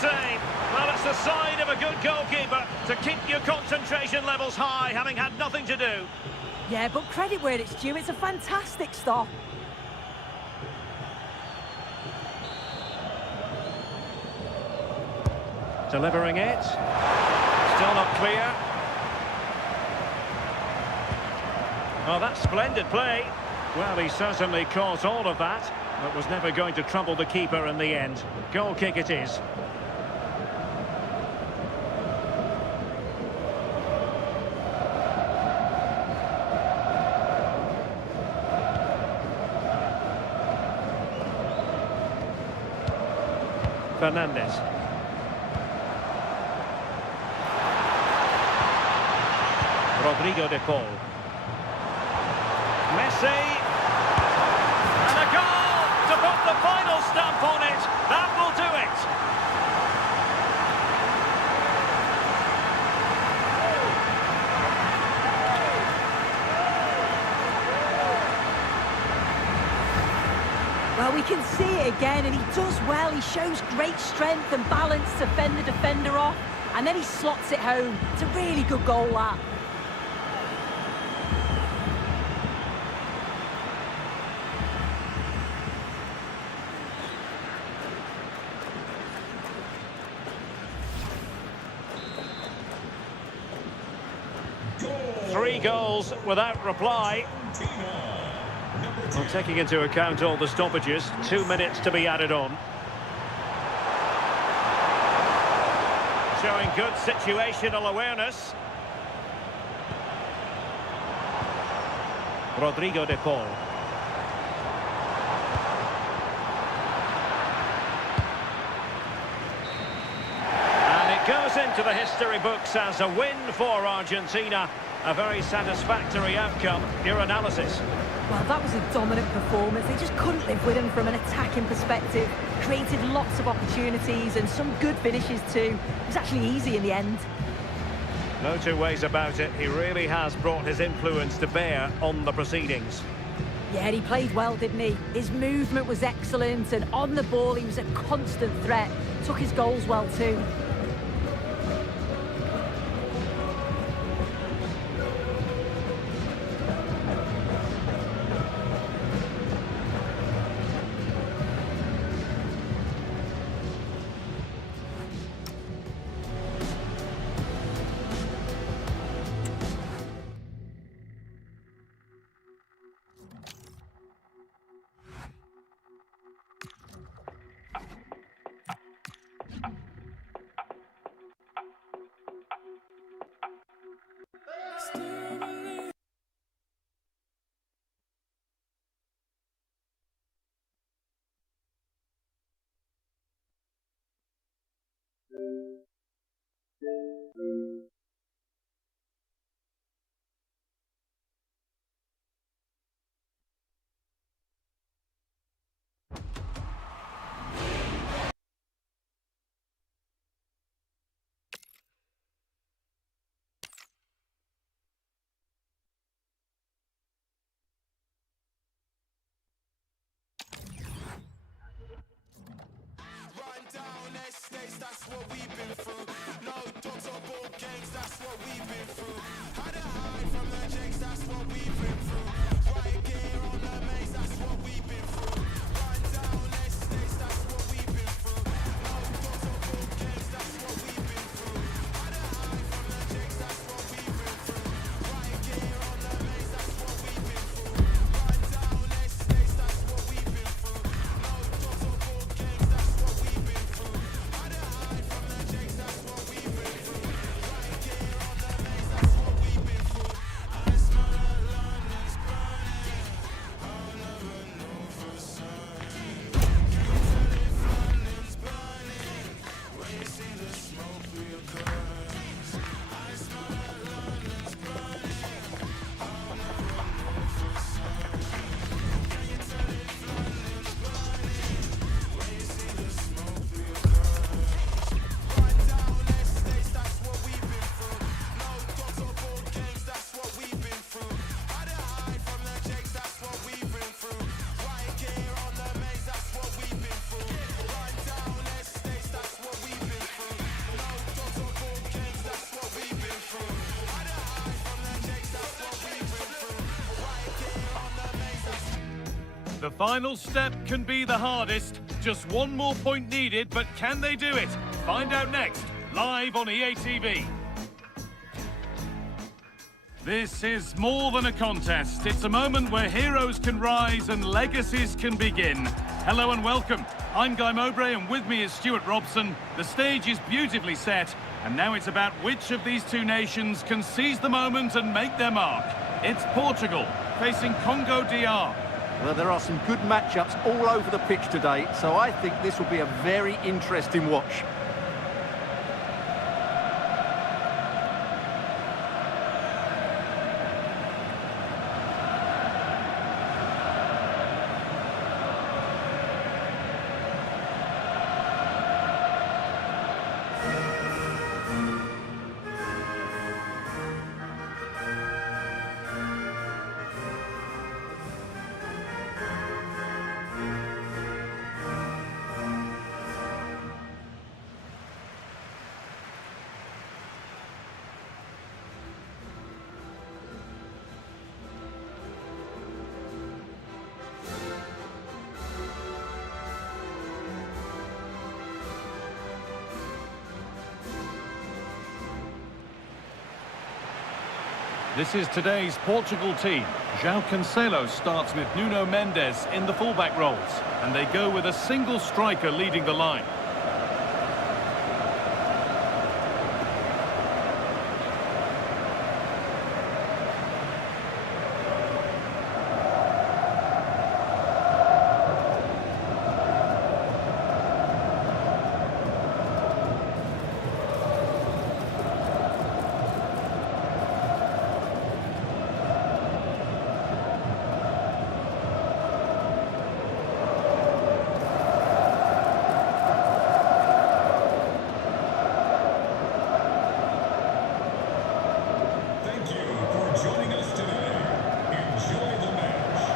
Save. Well, it's the sign of a good goalkeeper to keep your concentration levels high, having had nothing to do. Yeah, but credit where it's due. It's a fantastic stop. Delivering it. Still not clear. Oh, that's splendid play. Well, he certainly caught all of that, but was never going to trouble the keeper in the end. Goal kick it is. Fernandez. Rodrigo de Paul. Messi. And a goal to put the final stamp on it. That will do it. Well, we can see it again, and he does well. He shows great strength and balance to fend the defender off, and then he slots it home. It's a really good goal, that. Three goals without reply. Well, taking into account all the stoppages, 2 minutes to be added on. Showing good situational awareness. Rodrigo de Paul. And it goes into the history books as a win for Argentina. A very satisfactory outcome. Your analysis? Well, that was a dominant performance. They just couldn't live with him from an attacking perspective. Created lots of opportunities and some good finishes too. It was actually easy in the end. No two ways about it. He really has brought his influence to bear on the proceedings. Yeah, he played well, didn't he? His movement was excellent, and on the ball he was a constant threat. Took his goals well too. mistakes, that's what we've been through. No dogs or board games, that's what we've been through. Had to hide from the jakes, that's what we've been through. Right gear on the maze, that's what we've been through. Run down estates, that's what we've been through. No dogs or board games, that's what we've been through. Had to hide from the jakes, that's what we've been through. Right gear on the maze, that's what we've been through. Run down estates, that's what we've been through. No dogs or board games, that's what we've been through. Had to hide from the jakes, that's what we've been through. Right gear on the maze, that's what we've been through. I smell that London's burning. I'll never know for certain. Can you tell if London's burning? When you see the smoke through your curtains. I smell that London's burning. I'll never know for certain. Can you tell if London's burning? When you see the smoke through your curtains. Run down estates, that's what we've been through. No dogs or board games, that's what we've been through. Had to hide from the jakes, that's what we've been through. Right gear on the maze, that's what we've been through. Run down estates, that's what we've been through. No dogs or board games, that's what we've been through. Had to hide from the jakes, that's what we've been through. Right gear on the maze, that's The final step can be the hardest. Just one more point needed, but can they do it? Find out next, live on EA TV. This is more than a contest. It's a moment where heroes can rise and legacies can begin. Hello and welcome. I'm Guy Mowbray and with me is Stuart Robson. The stage is beautifully set and now it's about which of these two nations can seize the moment and make their mark. It's Portugal facing Congo DR. Well, there are some good matchups all over the pitch today, so I think this will be a very interesting watch. This is today's Portugal team. João Cancelo starts with Nuno Mendes in the fullback roles, and they go with a single striker leading the line. Thank you for joining us today. Enjoy the match.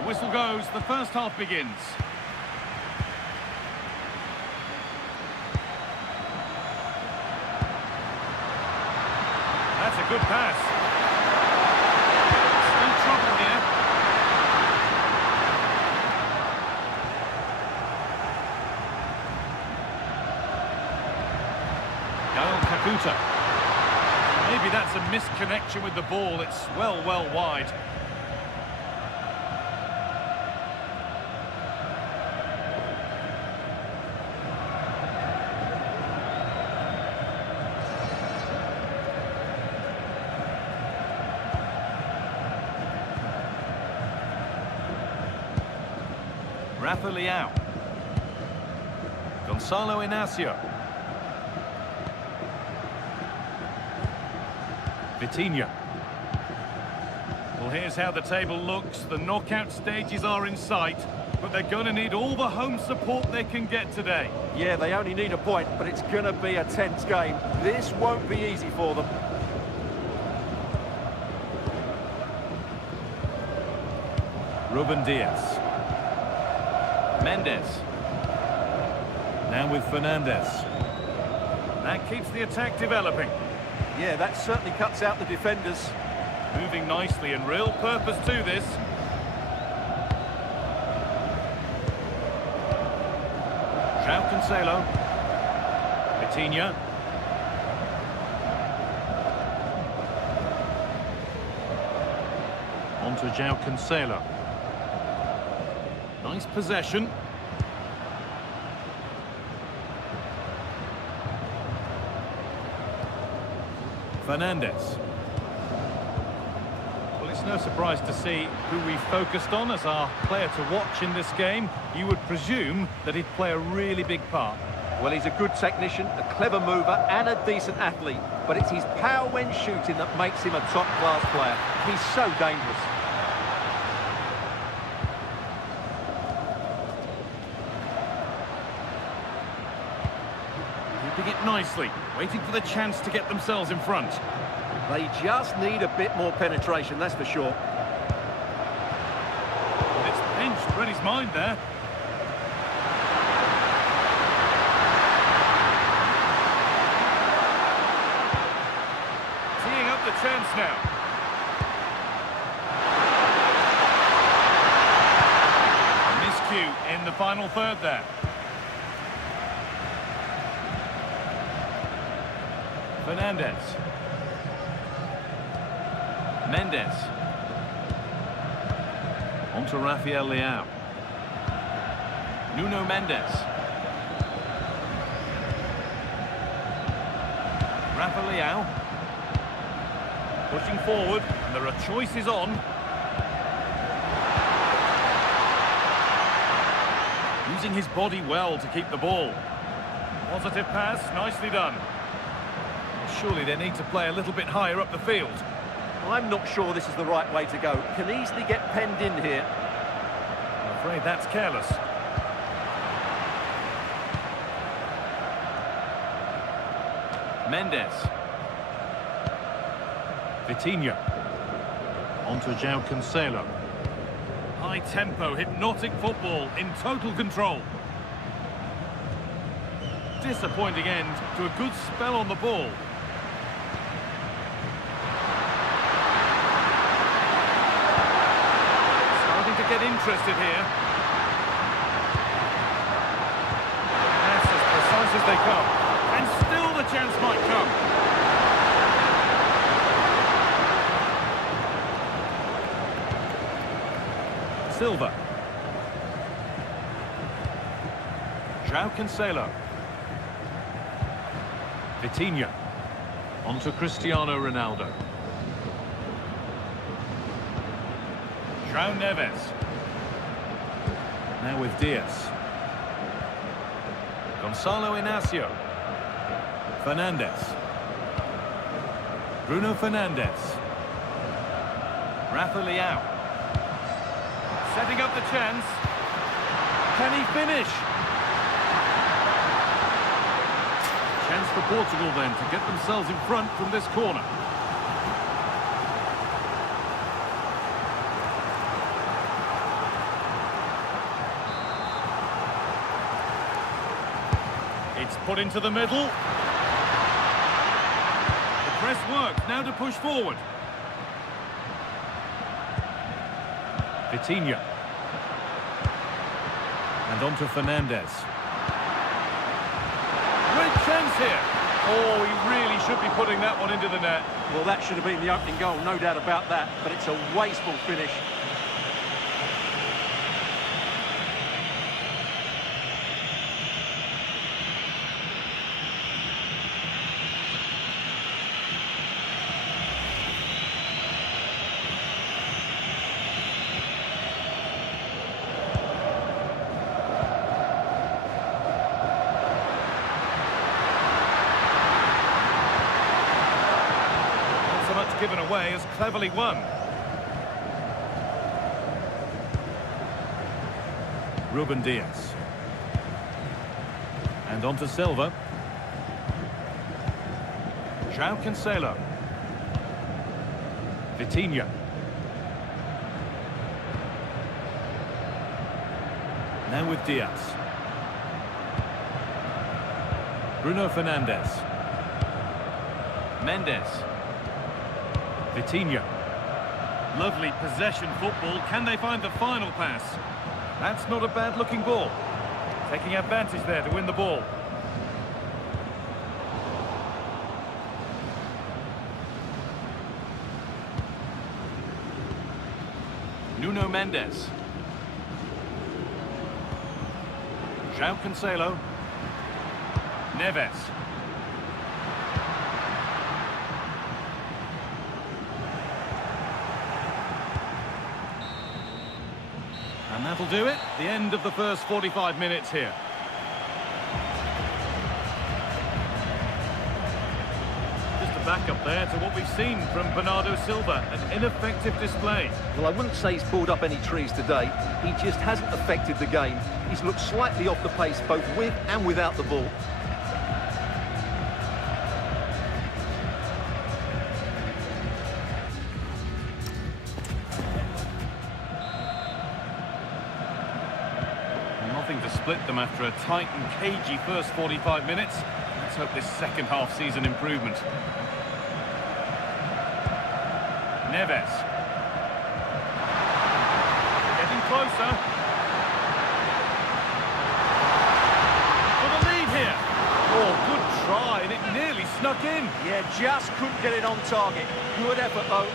The whistle goes, the first half begins. That's a good pass. Still trouble here. Gael Kakuta. Maybe that's a misconnection with the ball. It's well wide. Rafa Leao. Gonzalo Inacio. Vitinha. Well, here's how the table looks. The knockout stages are in sight, but they're going to need all the home support they can get today. Yeah, they only need a point, but it's going to be a tense game. This won't be easy for them. Ruben Diaz. Mendes. Now with Fernandez. That keeps the attack developing. Yeah, that certainly cuts out the defenders. Moving nicely and real purpose to this. João Cancelo. Vitinha. On to João Cancelo. Nice possession. Fernandez. Well, it's no surprise to see who we focused on as our player to watch in this game. You would presume that he'd play a really big part. Well, he's a good technician, a clever mover and a decent athlete. But it's his power when shooting that makes him a top-class player. He's so dangerous. Keeping it nicely, waiting for the chance to get themselves in front. They just need a bit more penetration, that's for sure. It's pinched, read his mind there. Teeing up the chance now. Miscue in the final third there. Fernandez. Mendes. On to Rafael Leao. Nuno Mendes. Rafa Leao. Pushing forward, and there are choices on. Using his body well to keep the ball. Positive pass, nicely done. Surely they need to play a little bit higher up the field. I'm not sure this is the right way to go. Can easily get penned in here. I'm afraid that's careless. Mendes. Vitinha. On to João Cancelo. High tempo, hypnotic football in total control. Disappointing end to a good spell on the ball. Starting to get interested here. That's as precise as they come. And still the chance might come. Silva. João Cancelo. Vitinha. On to Cristiano Ronaldo. João Neves. Now with Diaz. Gonçalo Inácio. Fernandez. Bruno Fernandez. Rafa Leao. Setting up the chance. Can he finish? Chance for Portugal then to get themselves in front from this corner. It's put into the middle. The press works, now to push forward. Vitinha. And on to Fernandez. Great chance here. Oh, he really should be putting that one into the net. Well, that should have been the opening goal, no doubt about that, but it's a wasteful finish. given away has cleverly won. Ruben Diaz. And on to Silva. João Cancelo. Vitinha. Now with Diaz. Bruno Fernandes. Mendes. Vitinha. Lovely possession football. Can they find the final pass? That's not a bad-looking ball. Taking advantage there to win the ball. Nuno Mendes. João Cancelo. Neves. And that'll do it. The end of the first 45 minutes here. Just a backup there to what we've seen from Bernardo Silva. An ineffective display. Well, I wouldn't say he's pulled up any trees today. He just hasn't affected the game. He's looked slightly off the pace both with and without the ball. Nothing to split them after a tight and cagey first 45 minutes. Let's hope this second half sees an improvement. Neves. Getting closer. For the lead here. Oh, good try, and it nearly snuck in. Yeah, just couldn't get it on target. Good effort, though.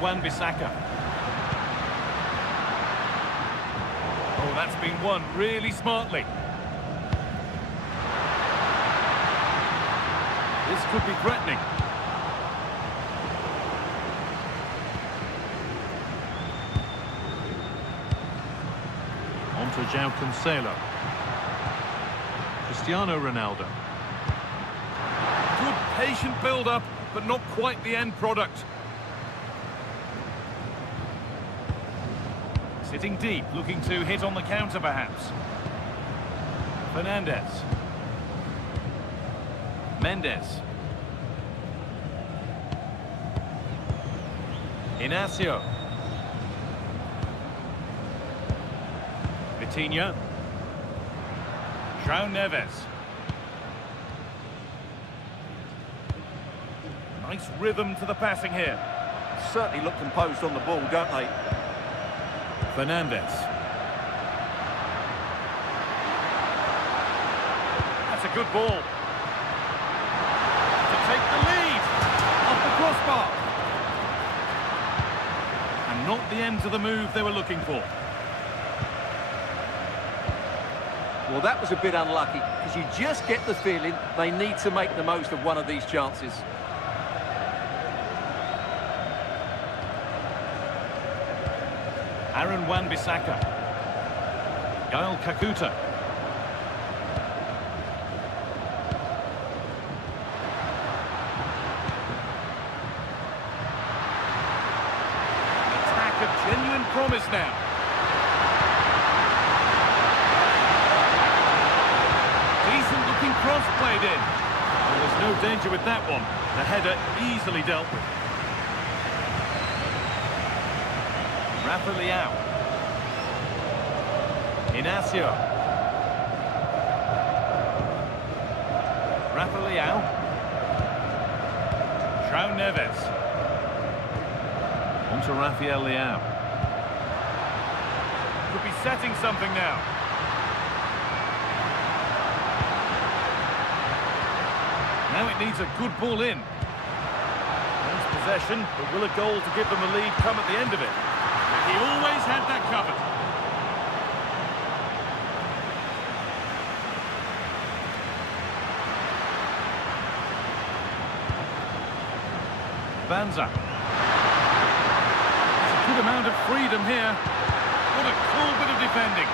Wan-Bissaka. Oh, that's been won really smartly. This could be threatening. On to João Cancelo. Cristiano Ronaldo. Good patient build-up, but not quite the end product. Sitting deep, looking to hit on the counter perhaps. Fernandes. Mendes. Inacio. Vitinha. João Neves. Nice rhythm to the passing here. Certainly look composed on the ball, don't they? Fernandes. That's a good ball. To take the lead. Off the crossbar. And not the end to the move they were looking for. Well, that was a bit unlucky, because you just get the feeling they need to make the most of one of these chances. Wan-Bissaka. Gael Kakuta. Attack of genuine promise now. Decent looking cross played in. Well, there's no danger with that one. The header easily dealt with. Rafa Leao. Inacio. Rafa Leao. João Neves. On to Rafael Leao. Could be setting something now. Now it needs a good ball in. Nice possession, but will a goal to give them the lead come at the end of it? He always had that covered. Banza. Good amount of freedom here. What a cool bit of defending.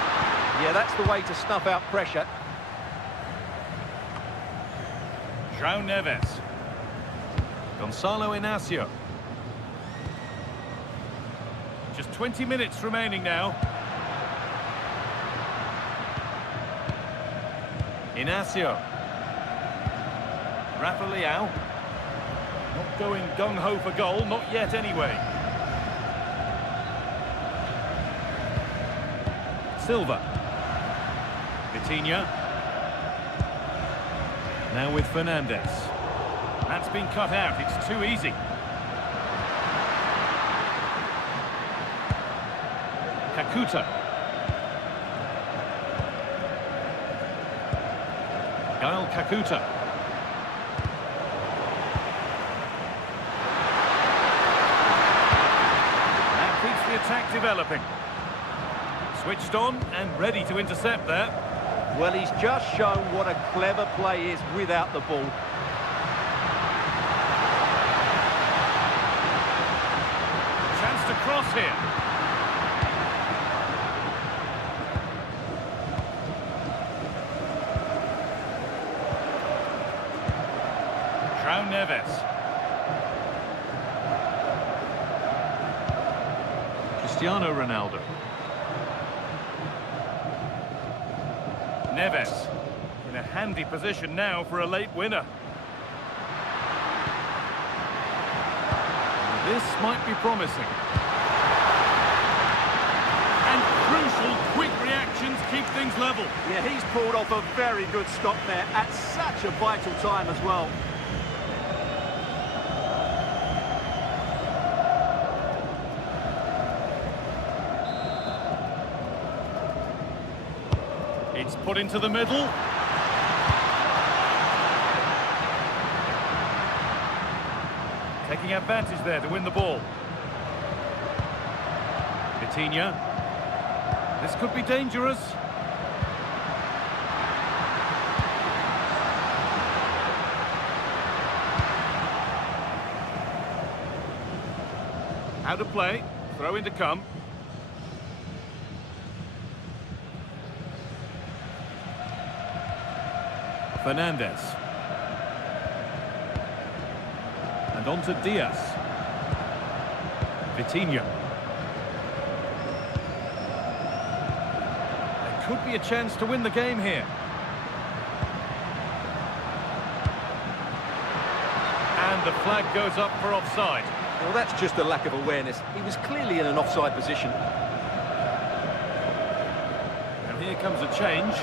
Yeah, that's the way to snuff out pressure. João Neves. Gonçalo Inácio. Just 20 minutes remaining now. Inácio. Rafa Leão. Not going gung-ho for goal, not yet anyway. Silva. Vitinha. Now with Fernandes. That's been cut out, it's too easy. Kakuta. Gael Kakuta. That keeps the attack developing. Switched on and ready to intercept there. Well, he's just shown what a clever play is without the ball. Chance to cross here. João Neves. Cristiano Ronaldo. Neves in a handy position now for a late winner. This might be promising. And crucial, quick reactions keep things level. Yeah, he's pulled off a very good stop there at such a vital time as well. It's put into the middle. Taking advantage there to win the ball. Vitinha. This could be dangerous. How to play. Throw in to come. Fernandes. And on to Diaz. Vitinha. There could be a chance to win the game here. And the flag goes up for offside. Well, that's just a lack of awareness. He was clearly in an offside position. And here comes a change.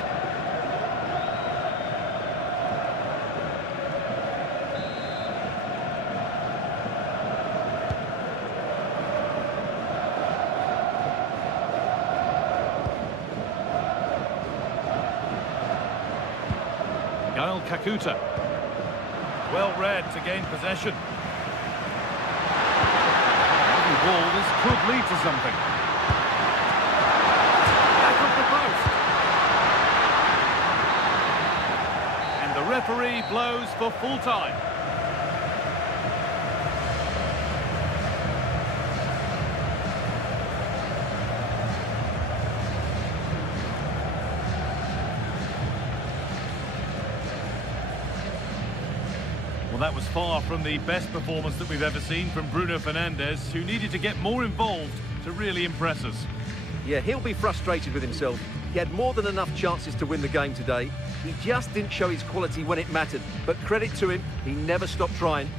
Gael Kakuta. Well read to gain possession. Every ball, this could lead to something. Back of the post. And the referee blows for full time. That was far from the best performance that we've ever seen from Bruno Fernandes, who needed to get more involved to really impress us. Yeah, he'll be frustrated with himself. He had more than enough chances to win the game today. He just didn't show his quality when it mattered. But credit to him, he never stopped trying.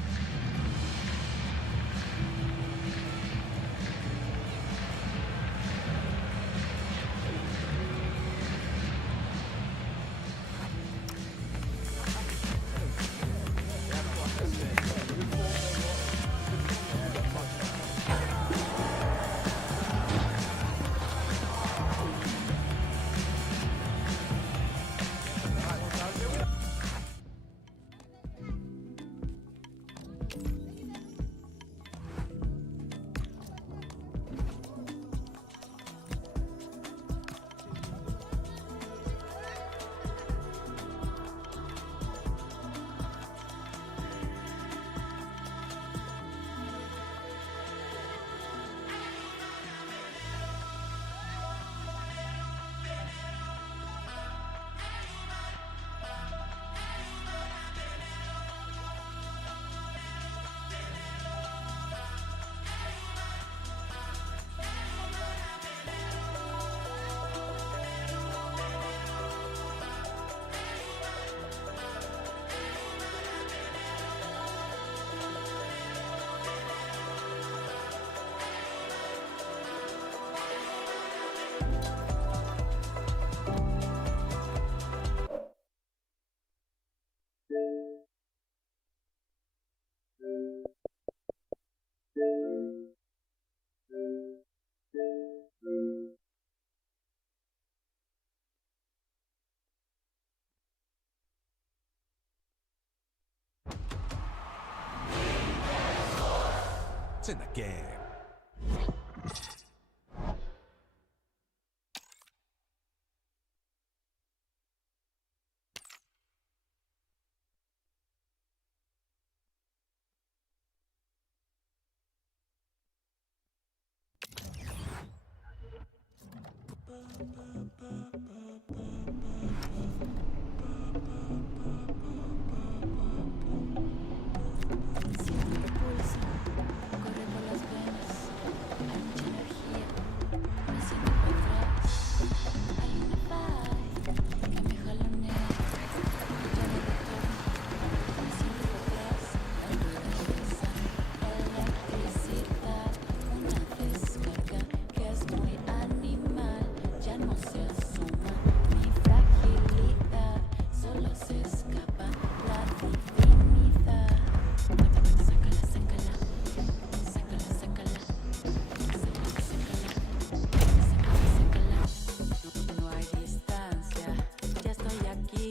It's in the game. Siento el pulso, corre por las venas, hay mucha energía, me siento para atrás. Hay una vibe que me jalonea, ya de retorno, me siento para atrás. Esa electricidad, una descarga que es muy animal, ya no se asoma mi fragilidad, solo se escapa la divinidad. Sácala, sácala, sácala, sácala, sácala, sácala. No hay distancia, ya estoy aquí,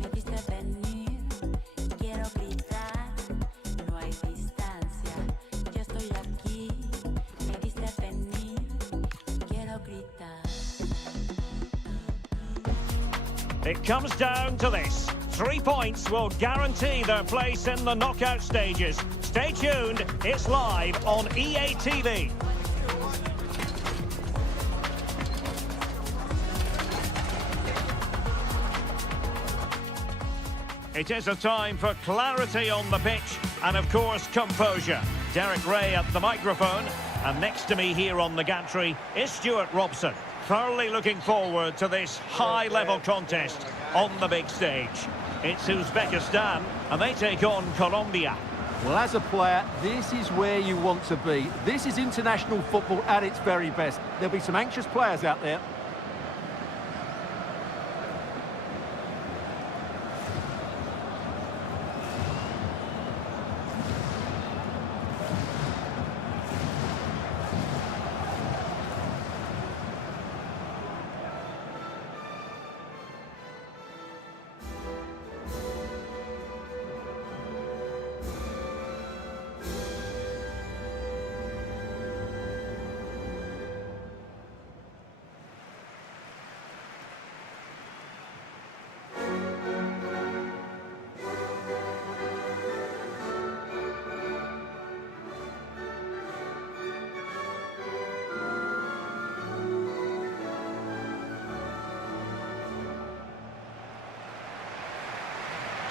me viste venir, quiero gritar. No hay distancia, ya estoy aquí, me viste venir, quiero gritar. It comes down to this. 3 points will guarantee their place in the knockout stages. Stay tuned, it's live on EA TV. It is a time for clarity on the pitch and, of course, composure. Derek Ray at the microphone, and next to me here on the gantry is Stuart Robson. Thoroughly looking forward to this high-level contest on the big stage. It's Uzbekistan, and they take on Colombia. Well, as a player, this is where you want to be. This is international football at its very best. There'll be some anxious players out there.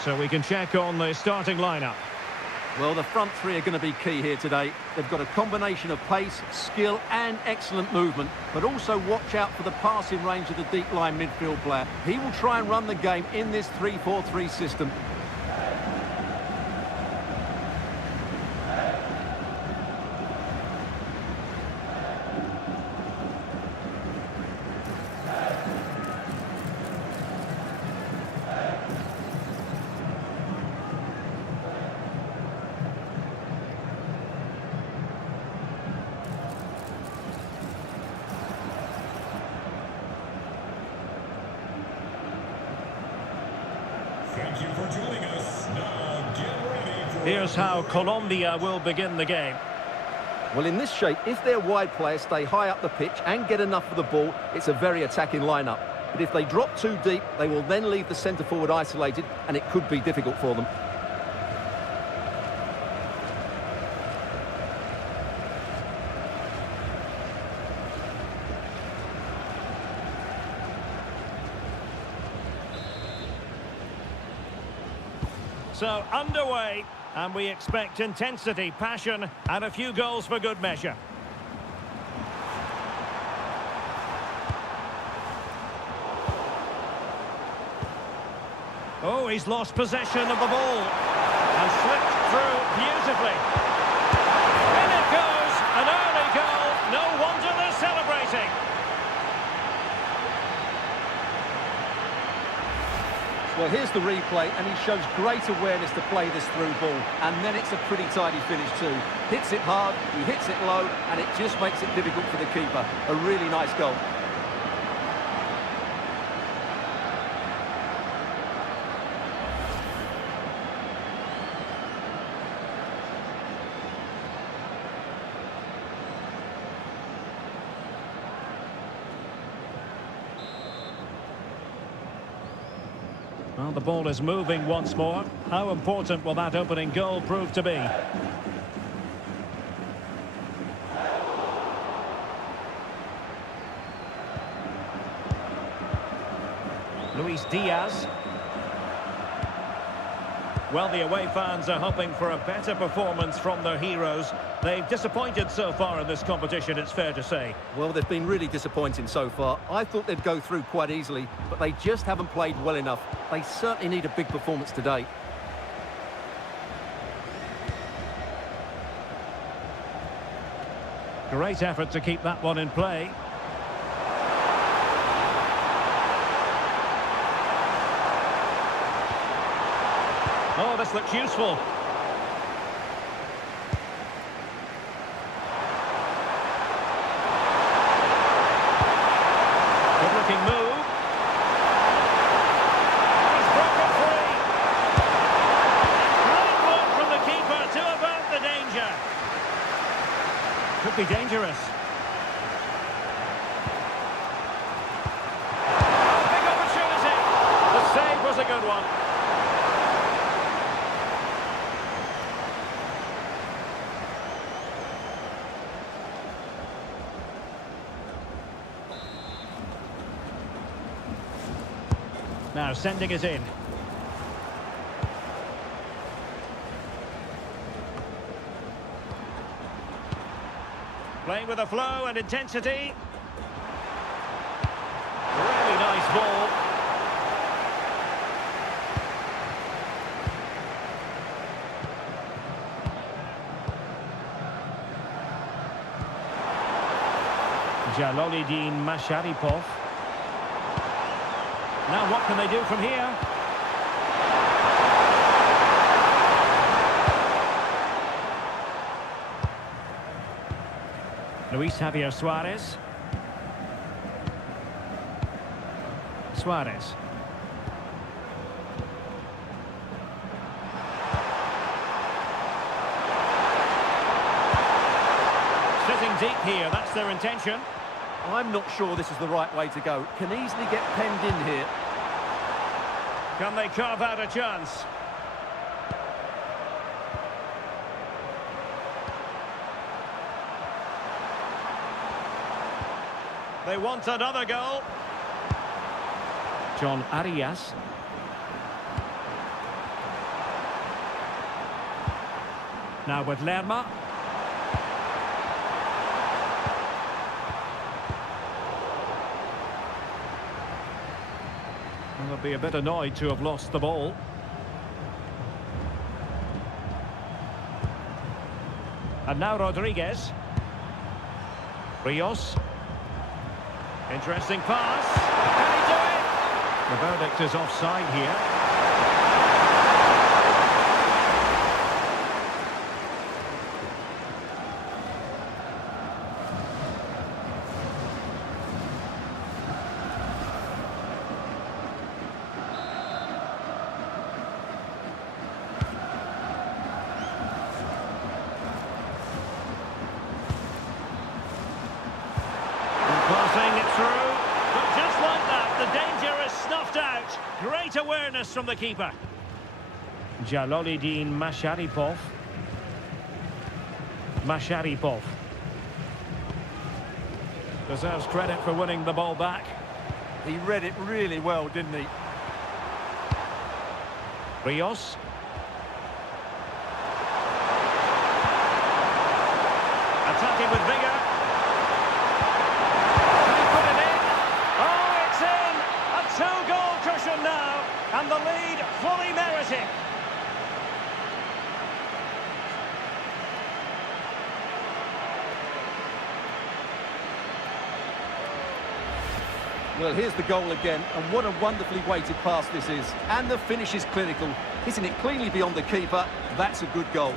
So we can check on the starting lineup. Well, the front three are going to be key here today. They've got a combination of pace, skill and excellent movement, but also watch out for the passing range of the deep line midfield player. He will try and run the game in this 3-4-3 system. Thank you for joining us. Now get ready for... Here's how Colombia will begin the game. Well, in this shape, if their wide players stay high up the pitch and get enough of the ball, it's a very attacking lineup. But if they drop too deep, they will then leave the centre forward isolated, and it could be difficult for them. So underway, and we expect intensity, passion, and a few goals for good measure. Oh, he's lost possession of the ball and slipped through beautifully. In it goes, an early goal. No wonder they're celebrating. Well, here's the replay, and he shows great awareness to play this through ball. And then it's a pretty tidy finish too. Hits it hard, he hits it low, and it just makes it difficult for the keeper. A really nice goal. Well, the ball is moving once more. How important will that opening goal prove to be? Luis Diaz. Well, the away fans are hoping for a better performance from their heroes. They've disappointed so far in this competition, it's fair to say. Well, they've been really disappointing so far. I thought they'd go through quite easily, but they just haven't played well enough. They certainly need a big performance today. Great effort to keep that one in play. Oh, this looks useful. Good-looking move. He's broken free. Great work from the keeper to avert the danger. Could be dangerous. Big opportunity. The save was a good one. Now sending it in. Playing with a flow and intensity. Really nice ball. Jalolidin Masharipov. Now what can they do from here? Luis Javier Suarez. Suarez. Sitting deep here, that's their intention. I'm not sure this is the right way to go. Can easily get penned in here. Can they carve out a chance? They want another goal. John Arias. Now with Lerma. They'll be a bit annoyed to have lost the ball. And now Rodriguez. Rios. Interesting pass. Can he do it? The verdict is offside here. Passing it through, but just like that, the danger is snuffed out. Great awareness from the keeper. Jalolidin Masharipov. Masharipov. Deserves credit for winning the ball back. He read it really well, didn't he? Rios. Attacking with vigour. Two-goal cushion now, and the lead fully merited. Well, here's the goal again, and what a wonderfully weighted pass this is. And the finish is clinical. Hitting it cleanly beyond the keeper, that's a good goal.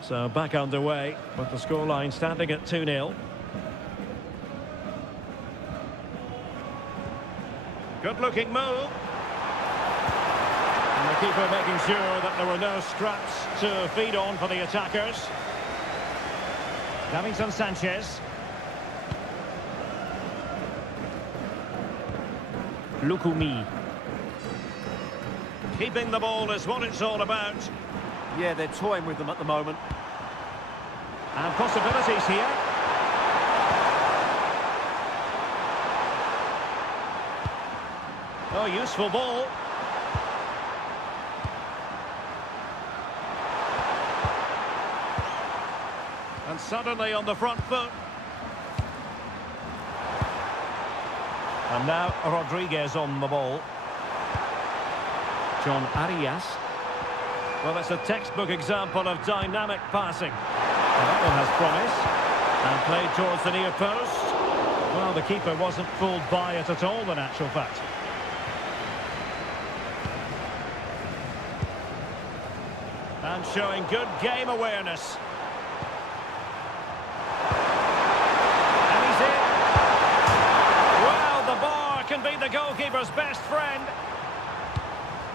So back underway, with the scoreline standing at 2-0. Good-looking move. keeper making sure that there were no scraps to feed on for the attackers. Davinson Sanchez. Lukumi. Keeping the ball is what it's all about. Yeah, they're toying with them at the moment. And possibilities here. Oh, useful ball. And suddenly on the front foot. And now Rodriguez on the ball. John Arias. Well, it's a textbook example of dynamic passing. Well, that one has promise. And played towards the near post. Well, the keeper wasn't fooled by it at all, in actual fact. And showing good game awareness. And he's in. Well, the bar can be the goalkeeper's best friend.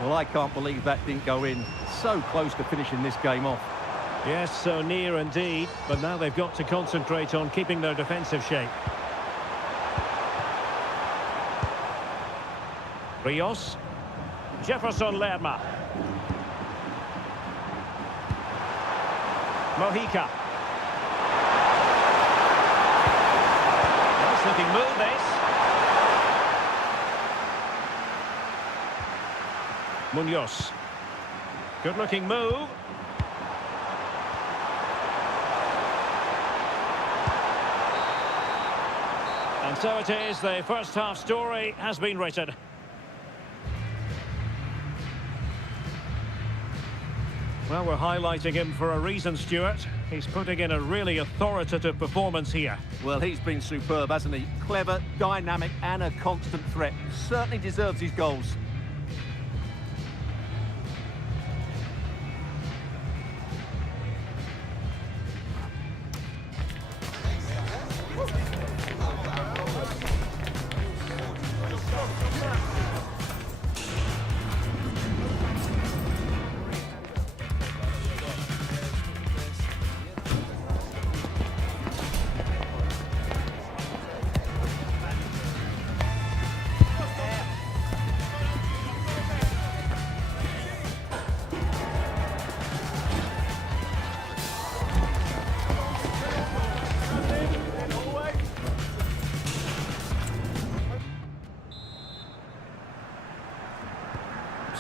Well, I can't believe that didn't go in. So close to finishing this game off. Yes, so near indeed. But now they've got to concentrate on keeping their defensive shape. Rios. Jefferson Lerma. Mojica. Nice looking move, this. Munoz. Good looking move. And so it is, the first half story has been written. Well, we're highlighting him for a reason, Stuart. He's putting in a really authoritative performance here. Well, he's been superb, hasn't he? Clever, dynamic and a constant threat. Certainly deserves his goals.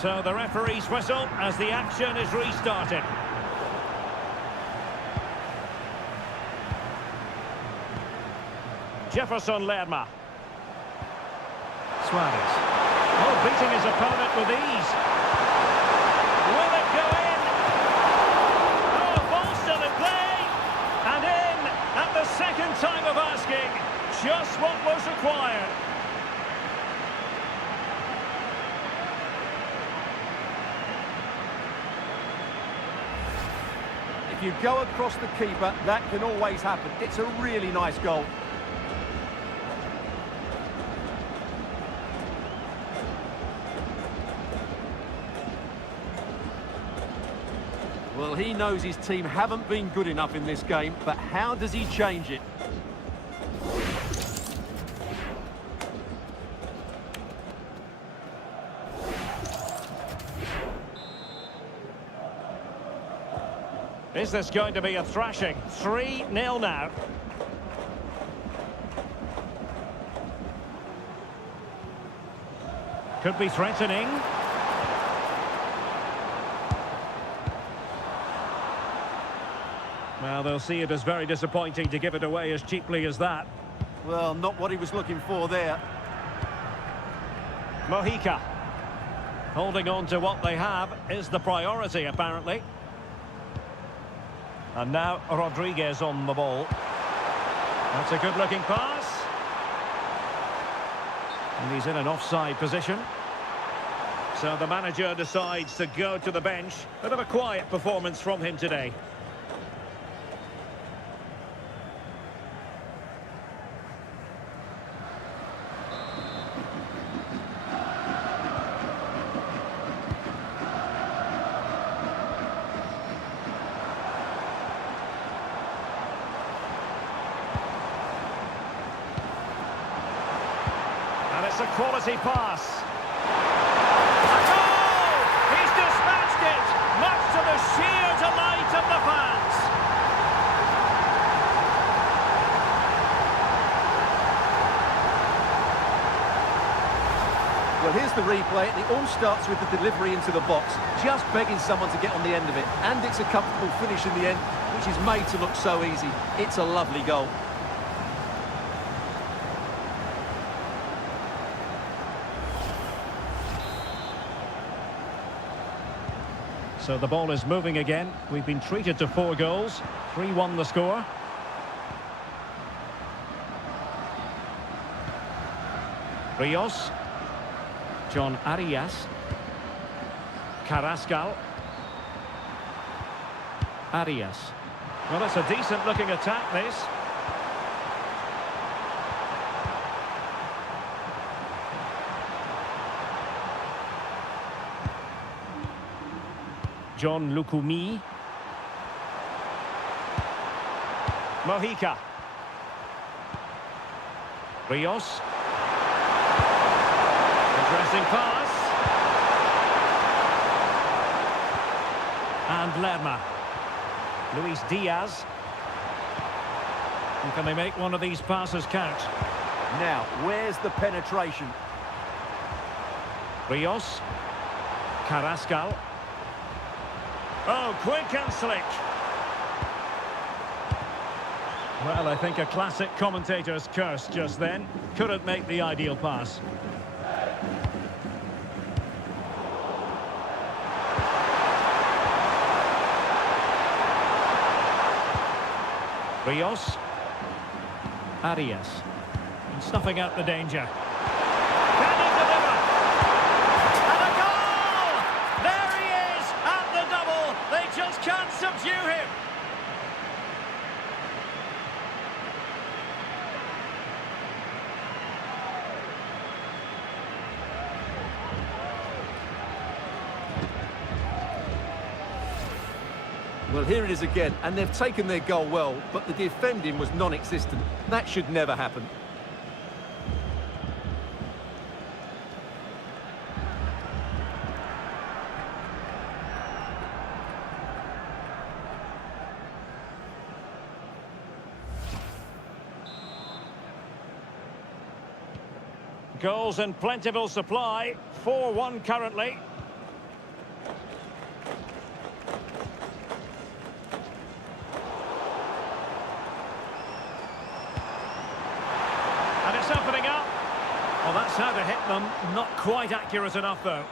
So the referee's whistle as the action is restarted. Jefferson Lerma. Suarez. Oh, beating his opponent with ease. Will it go in? Oh, ball still in play. And in at the second time of asking. Just what was required. If you go across the keeper, that can always happen. It's a really nice goal. Well, he knows his team haven't been good enough in this game, but how does he change it? Is this going to be a thrashing? 3-0 now. Could be threatening. Well, they'll see it as very disappointing to give it away as cheaply as that. Well, not what he was looking for there. Mojica. Holding on to what they have is the priority, apparently. And now Rodriguez on the ball. That's a good-looking pass. And he's in an offside position. So the manager decides to go to the bench. Bit of a quiet performance from him today. That's a quality pass. A goal! He's dispatched it, much to the sheer delight of the fans. Well, here's the replay, and it all starts with the delivery into the box, just begging someone to get on the end of it. And it's a comfortable finish in the end, which is made to look so easy. It's a lovely goal. So the ball is moving again. We've been treated to 4 goals. 3-1 the score. Rios. John Arias. Carrascal. Arias. Well, it's a decent-looking attack, this. John Lukumi. Mojica. Rios. Interesting pass. And Lerma. Luis Diaz. And can they make one of these passes count? Now, where's the penetration? Rios. Carrascal. Oh, quick and slick. Well, I think a classic commentator's curse just then. Couldn't make the ideal pass. Rios. Arias. And snuffing out the danger. Can he deliver? And a goal! There he is at the double. They just can't subdue him. Well, here it is again, and they've taken their goal well, but the defending was non-existent. That should never happen. Goals in plentiful supply. 4-1 currently. And it's opening up. Well, that's how to hit them. Not quite accurate enough, though.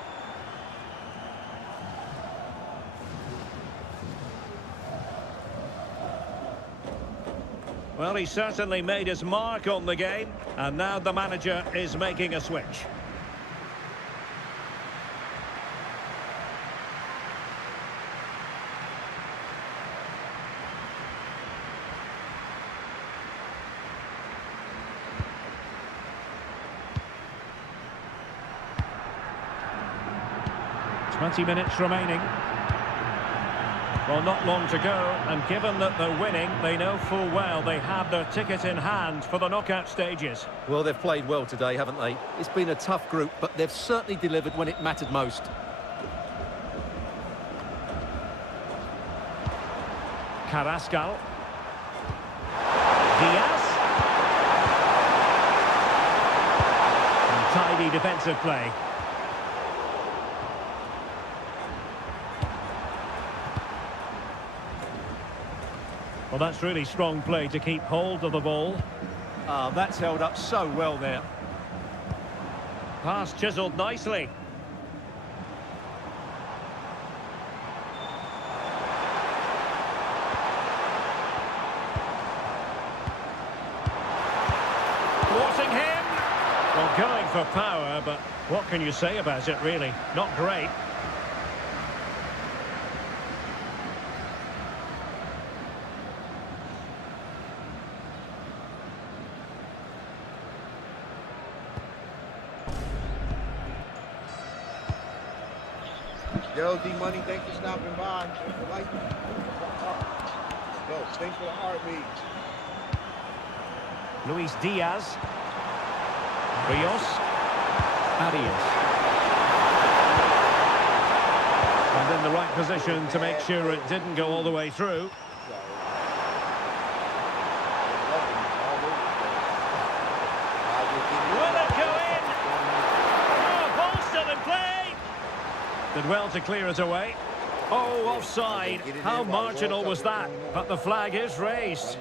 Well, he certainly made his mark on the game, and now the manager is making a switch. "20 minutes remaining. Well, not long to go, and given that they're winning, they know full well they have their ticket in hand for the knockout stages. Well, they've played well today, haven't they? It's been a tough group, but they've certainly delivered when it mattered most. Carrascal. Diaz. And tidy defensive play. Well, that's really strong play to keep hold of the ball. Ah, that's held up so well there. Pass chiselled nicely. Thwarting him. Well, going for power, but what can you say about it, really? Not great. Yo, D-Money, thanks for stopping by. Thanks for liking. Yo, thanks for the heartbeat. Luis Diaz. Rios. Arias. And in the right position to make sure it didn't go all the way through. Will it go in? Oh, ball still in play. Did well to clear it away. Oh, offside. How marginal was that? But the flag is raised.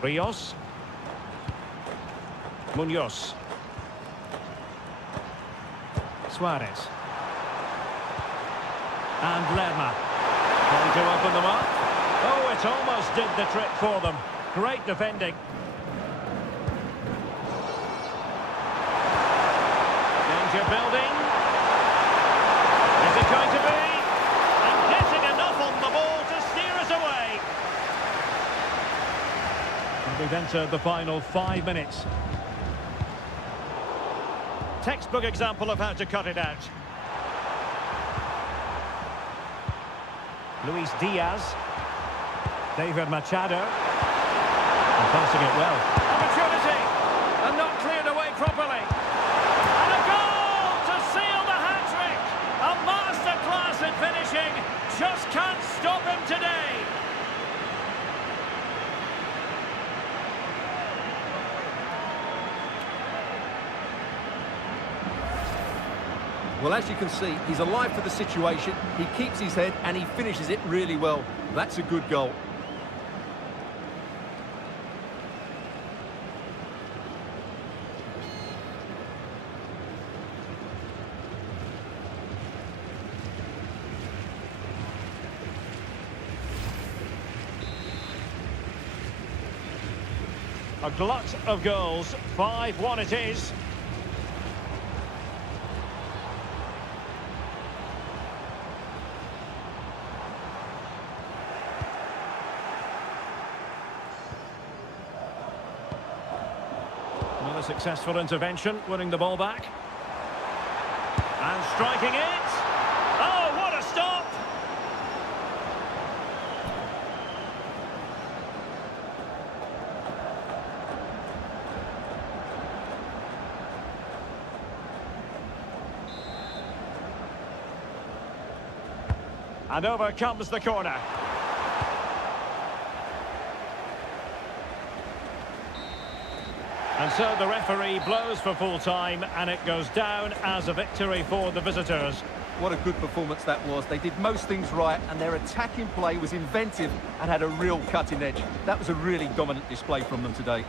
Rios. Munoz. Suarez. And Lerma. Going to open them up. Oh, it almost did the trick for them. Great defending. Danger building. Is it going to be? And getting enough on the ball to steer us away. And we've entered the final 5 minutes. Textbook example of how to cut it out. Luis Diaz. David Machado. And passing it well. Opportunity! And not cleared away properly. And a goal to seal the hat-trick! A masterclass in finishing. Just can't stop him today. Well, as you can see, he's alive to the situation, he keeps his head and he finishes it really well. That's a good goal. A glut of goals, 5-1 it is. Another successful intervention, winning the ball back. And striking it. Oh, what a stop! And over comes the corner. And so the referee blows for full time, and it goes down as a victory for the visitors. What a good performance that was. They did most things right, and their attacking play was inventive and had a real cutting edge. That was a really dominant display from them today.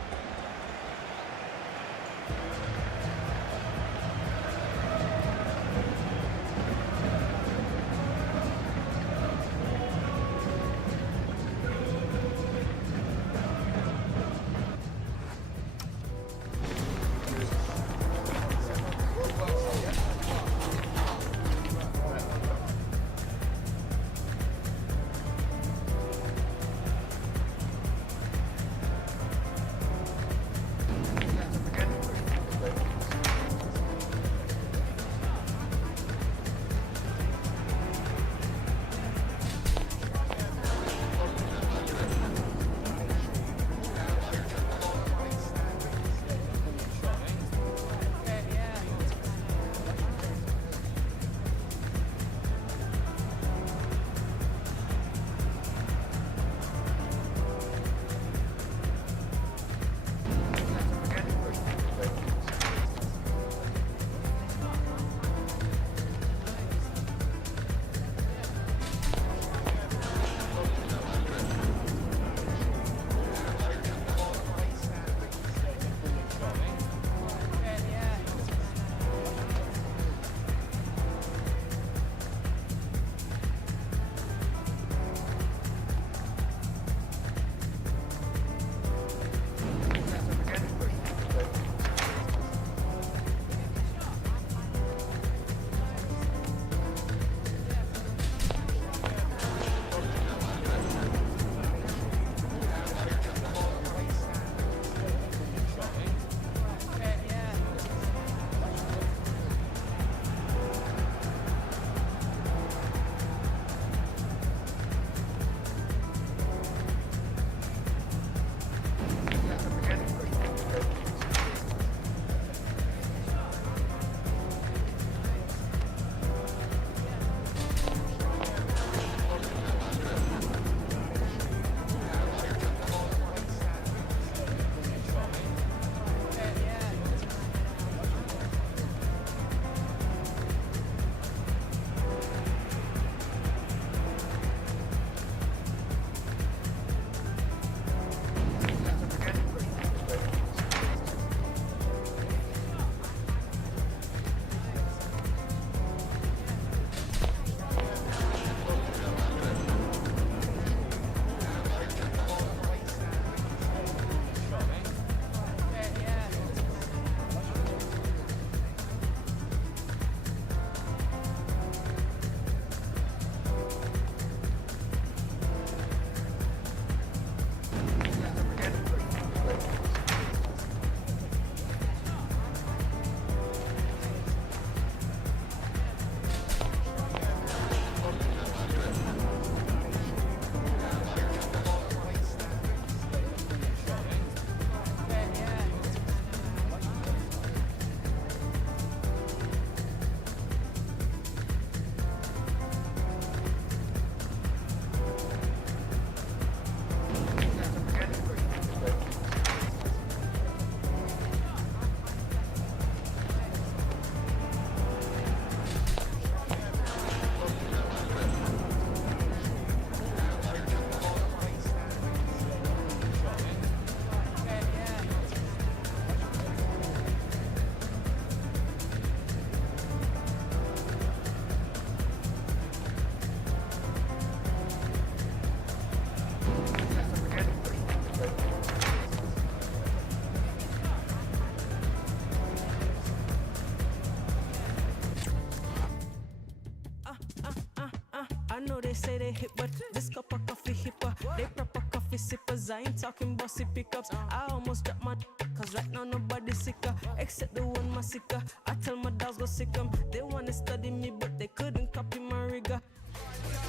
know they say they hip, but this cup of coffee hipper. They proper coffee sippers. I ain't talking bossy pickups. I almost dropped my cause right now nobody's sicker except the one massacre. I tell my dogs go sick 'em. They wanna study me, but they couldn't copy my rigor.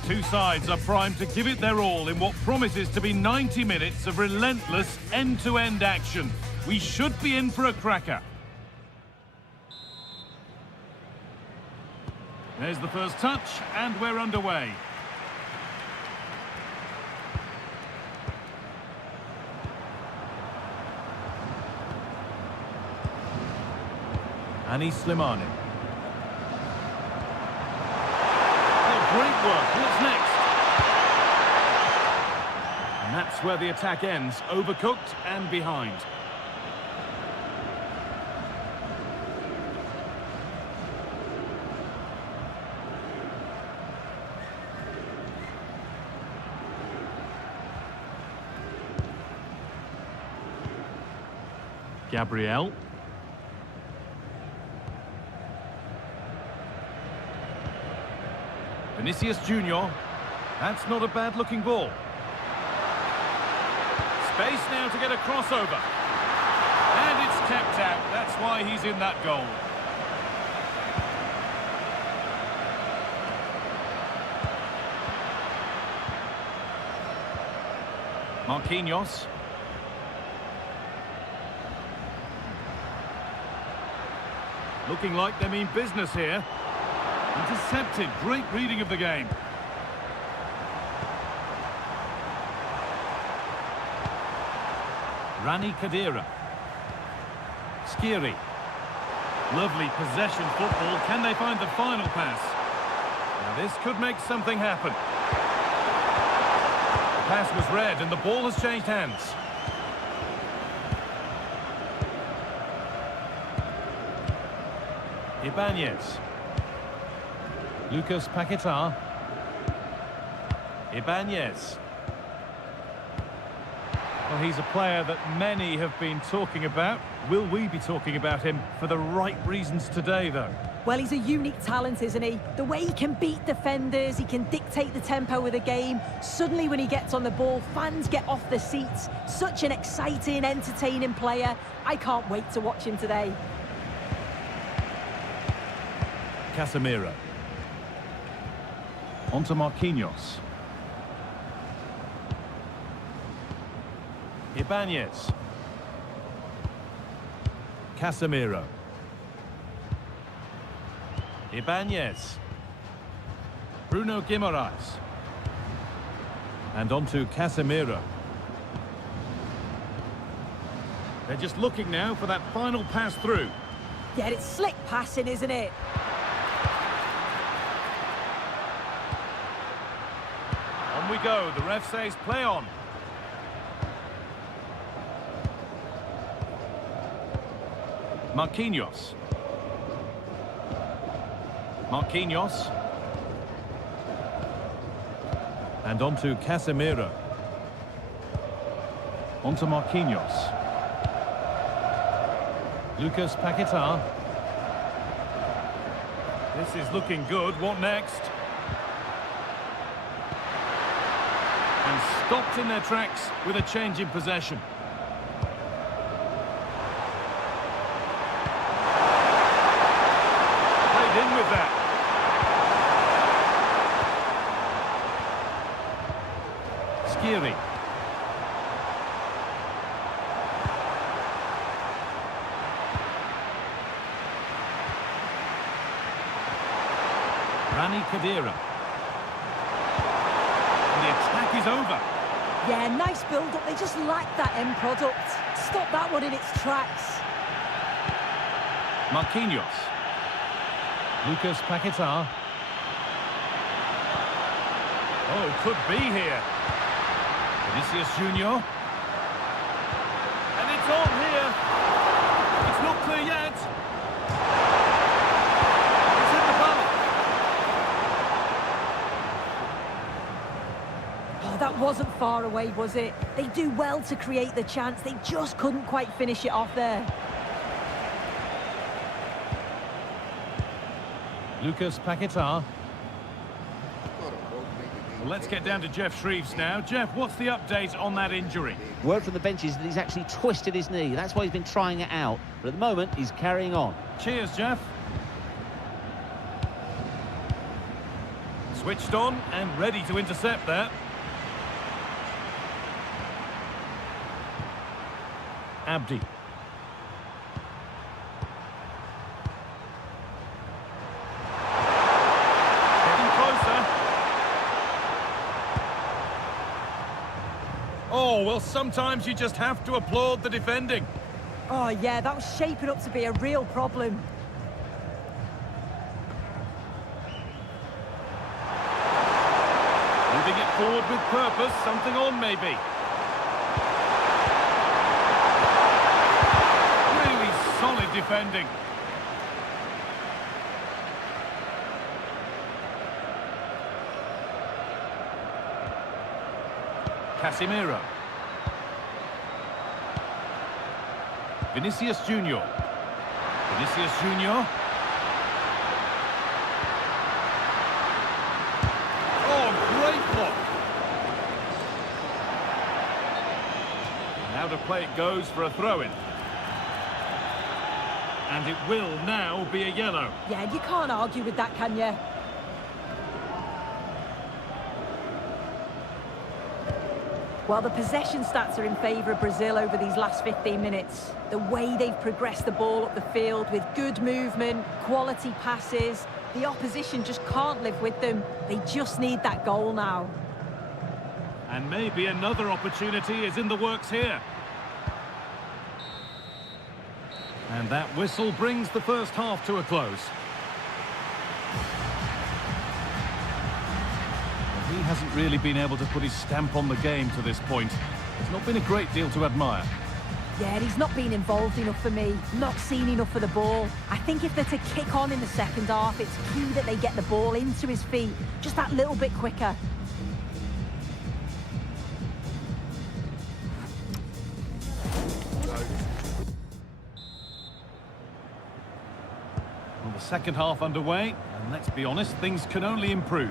Two sides are primed to give it their all in what promises to be 90 minutes of relentless end-to-end action. We should be in for a cracker. There's the first touch, and we're underway. Anis Slimani. Great work. What's next? And that's where the attack ends. Overcooked and behind. Gabriel. Vinicius Junior. That's not a bad-looking ball. Space now to get a crossover. And it's kept out. That's why he's in that goal. Marquinhos. Looking like they mean business here. Intercepted. Great reading of the game. Rani Khedira. Skiri. Lovely possession football. Can they find the final pass? Now this could make something happen. The pass was read and the ball has changed hands. Ibanez. Lucas Paquetá. Ibanez. Well, he's a player that many have been talking about. Will we be talking about him for the right reasons today, though? Well, he's a unique talent, isn't he? The way he can beat defenders, he can dictate the tempo of the game. Suddenly, when he gets on the ball, fans get off their seats. Such an exciting, entertaining player. I can't wait to watch him today. Casemiro. On to Marquinhos. Ibanez. Casemiro. Ibanez. Bruno Guimaraes. And on to Casemiro. They're just looking now for that final pass through. Yeah, it's slick passing, isn't it? On we go. The ref says play on. Marquinhos. Marquinhos. And on to Casemiro. On to Marquinhos. Lucas Paquetá. This is looking good. What next? And stopped in their tracks with a change in possession. Played in with that. Skiri. Rani Khedira. The attack is over. Yeah, nice build-up. They just lack that end product. Stop that one in its tracks. Marquinhos. Lucas Paquetá. Oh, could be here. Vinicius Junior. And it's on here. It's not clear yet. It's in the bar. Oh, that wasn't far away, was it? They do well to create the chance. They just couldn't quite finish it off there. Lucas Paquetá. Thought it broke me. Well, let's get down to Jeff Shreves now. Jeff, what's the update on that injury? Word from the bench is that he's actually twisted his knee. That's why he's been trying it out. But at the moment, he's carrying on. Cheers, Jeff. Switched on and ready to intercept there. Abdi. Getting closer. Oh, well, sometimes you just have to applaud the defending. Oh, yeah, that was shaping up to be a real problem. Moving it forward with purpose, something on maybe. Really solid defending. Casemiro. Vinicius Junior. Vinicius Junior. Oh, great block. Now to play it goes for a throw-in. And it will now be a yellow. Yeah, you can't argue with that, can you? Well, the possession stats are in favour of Brazil over these last 15 minutes. The way they've progressed the ball up the field with good movement, quality passes, the opposition just can't live with them. They just need that goal now. And maybe another opportunity is in the works here. And that whistle brings the first half to a close. He hasn't really been able to put his stamp on the game to this point. It's not been a great deal to admire. Yeah, he's not been involved enough for me, not seen enough for the ball. I think if they're to kick on in the second half, it's key that they get the ball into his feet just that little bit quicker. Well, the second half underway, and let's be honest, things can only improve.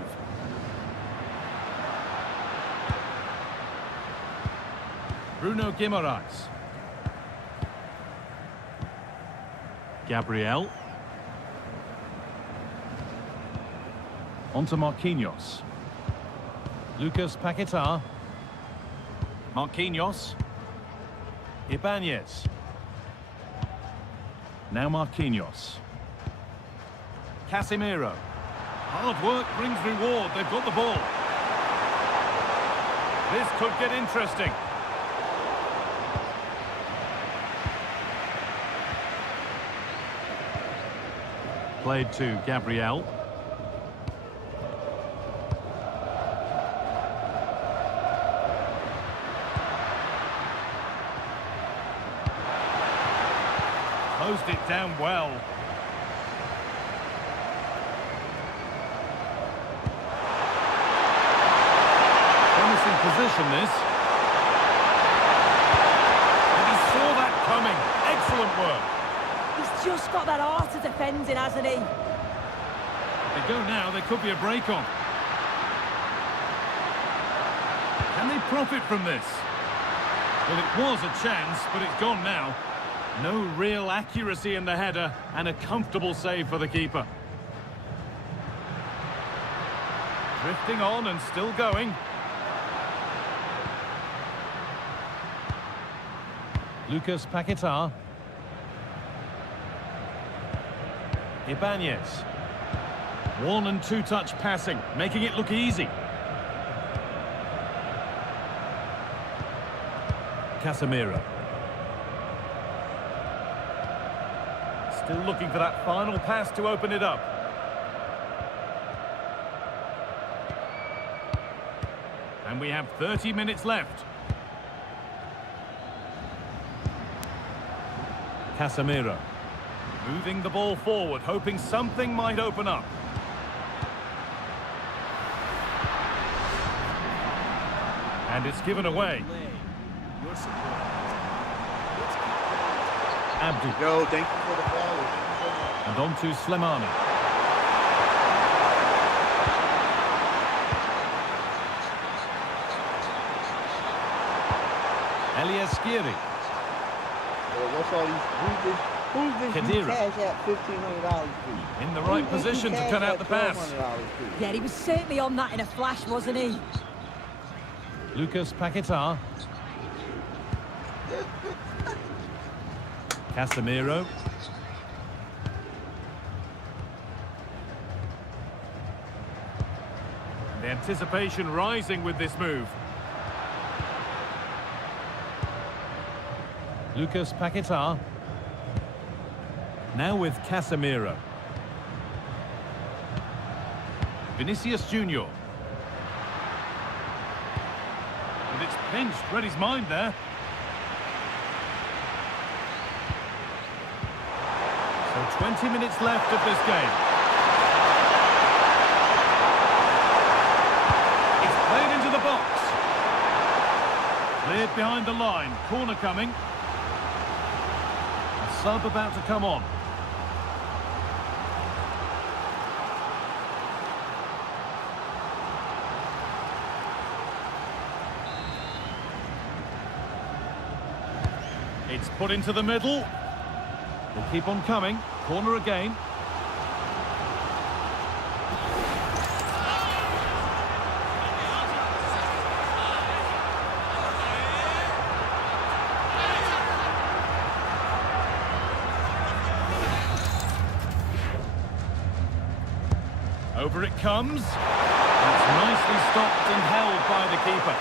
Bruno Guimaraes. Gabriel. On to Marquinhos. Lucas Paquetá. Marquinhos. Ibanez. Now Marquinhos. Casemiro. Hard work brings reward. They've got the ball. This could get interesting. Played to Gabriel. Closed it down well. Promising position this. And he saw that coming. Excellent work. He's just got that art of defending, hasn't he? They go now, there could be a break on. Can they profit from this? Well, it was a chance, but it's gone now. No real accuracy in the header, and a comfortable save for the keeper. Drifting on and still going. Lucas Paquetá. Ibanez. One and two touch passing, making it look easy. Casemiro. Still looking for that final pass to open it up. And we have 30 minutes left. Casemiro. Moving the ball forward, hoping something might open up. And it's given away. Abdi. Yo, thank you for the follow. And on to Slimani. Eliaskiri. What's all these? Who's this? Khedira. Cash out $1,500 to? In the right position to cut out the pass. Yeah, he was certainly on that in a flash, wasn't he? Lucas Paquetá. Casemiro. The anticipation rising with this move. Lucas Paquetá. Now with Casemiro. Vinicius Junior. And it's pinched, read his mind there. So 20 minutes left of this game. It's played into the box. Cleared behind the line, corner coming. A sub about to come on. It's put into the middle. They keep on coming. Corner again. Over it comes. It's nicely stopped and held by the keeper.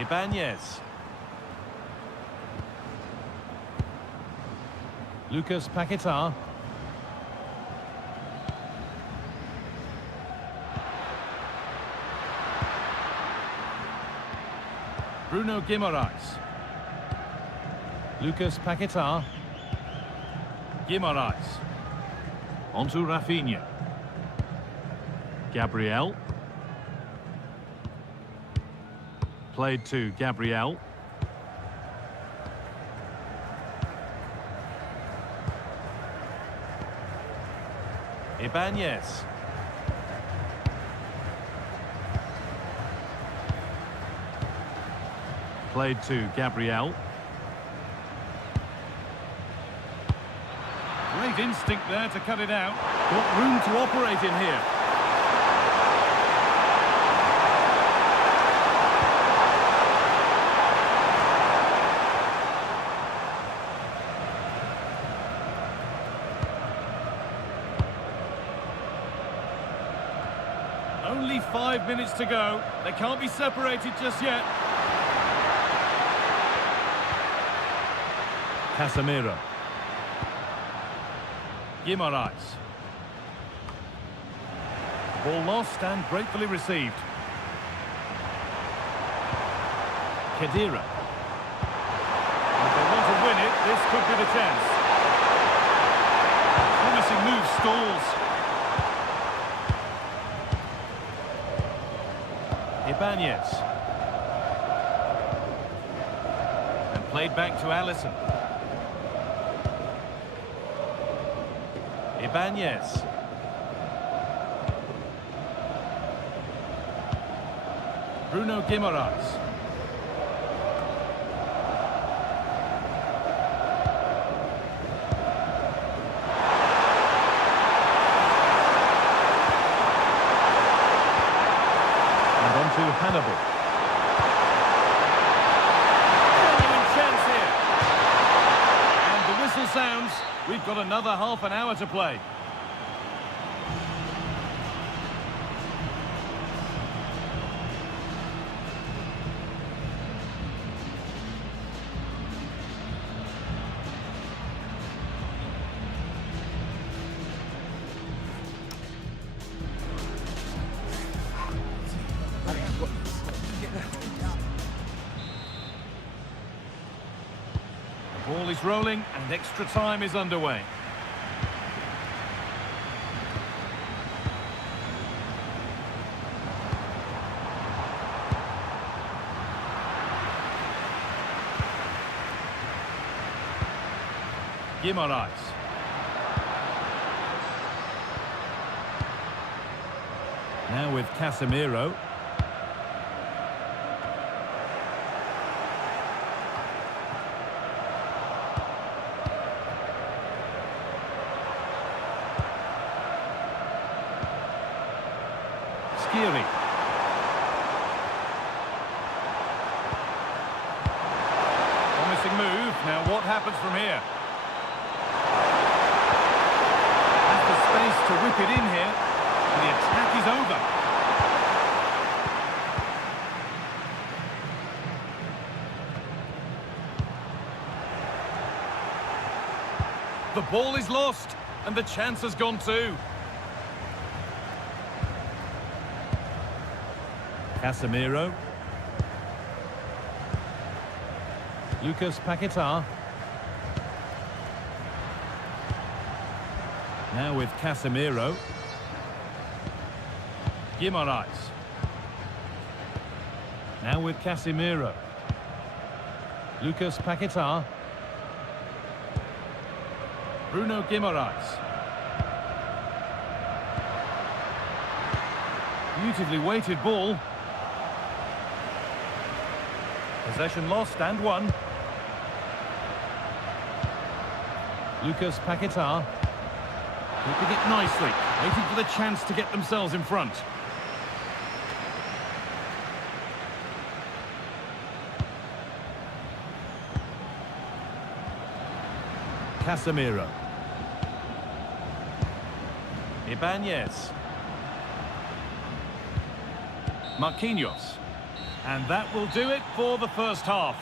Ibanez. Lucas Paquetá. Bruno Guimaraes. Lucas Paquetá. Guimaraes. Onto Rafinha. Gabriel. Played to Gabriel. Ibanez. Played to Gabriel. Great instinct there to cut it out. Got room to operate in here. Only 5 minutes to go. They can't be separated just yet. Casemiro. Guimaraes. Ball lost and gratefully received. Khedira. If they want to win it, this could be the chance. Promising move stalls. Ibanez. And played back to Alisson. Ibanez. Bruno Guimaraes. And on to Hannibal. Genuine chance here. And the whistle sounds. We've got another half an hour to play. The ball is rolling and extra time is underway. Guimaraes. Now with Casemiro. Skiri. Promising move. Now what happens from here? Has the space to whip it in here. And the attack is over. The ball is lost, and the chance has gone too. Casemiro. Lucas Paquetá. Now with Casemiro. Guimaraes. Now with Casemiro. Lucas Paquetá. Bruno Guimaraes. Beautifully weighted ball. Possession lost and won. Lucas Paquetá. Keeping it nicely. Waiting for the chance to get themselves in front. Casemiro. Ibanez. Marquinhos. And that will do it for the first half.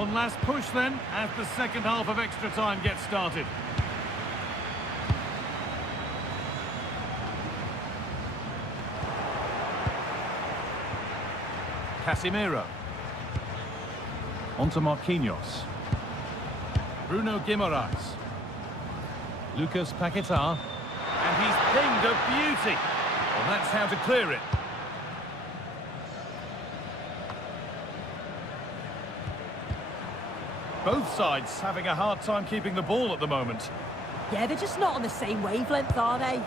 One last push then, as the second half of extra time gets started. Casemiro. Onto Marquinhos. Bruno Guimaraes. Lucas Paquetá. And he's pinged a beauty. Well, that's how to clear it. Both sides having a hard time keeping the ball at the moment. Yeah, they're just not on the same wavelength, are they?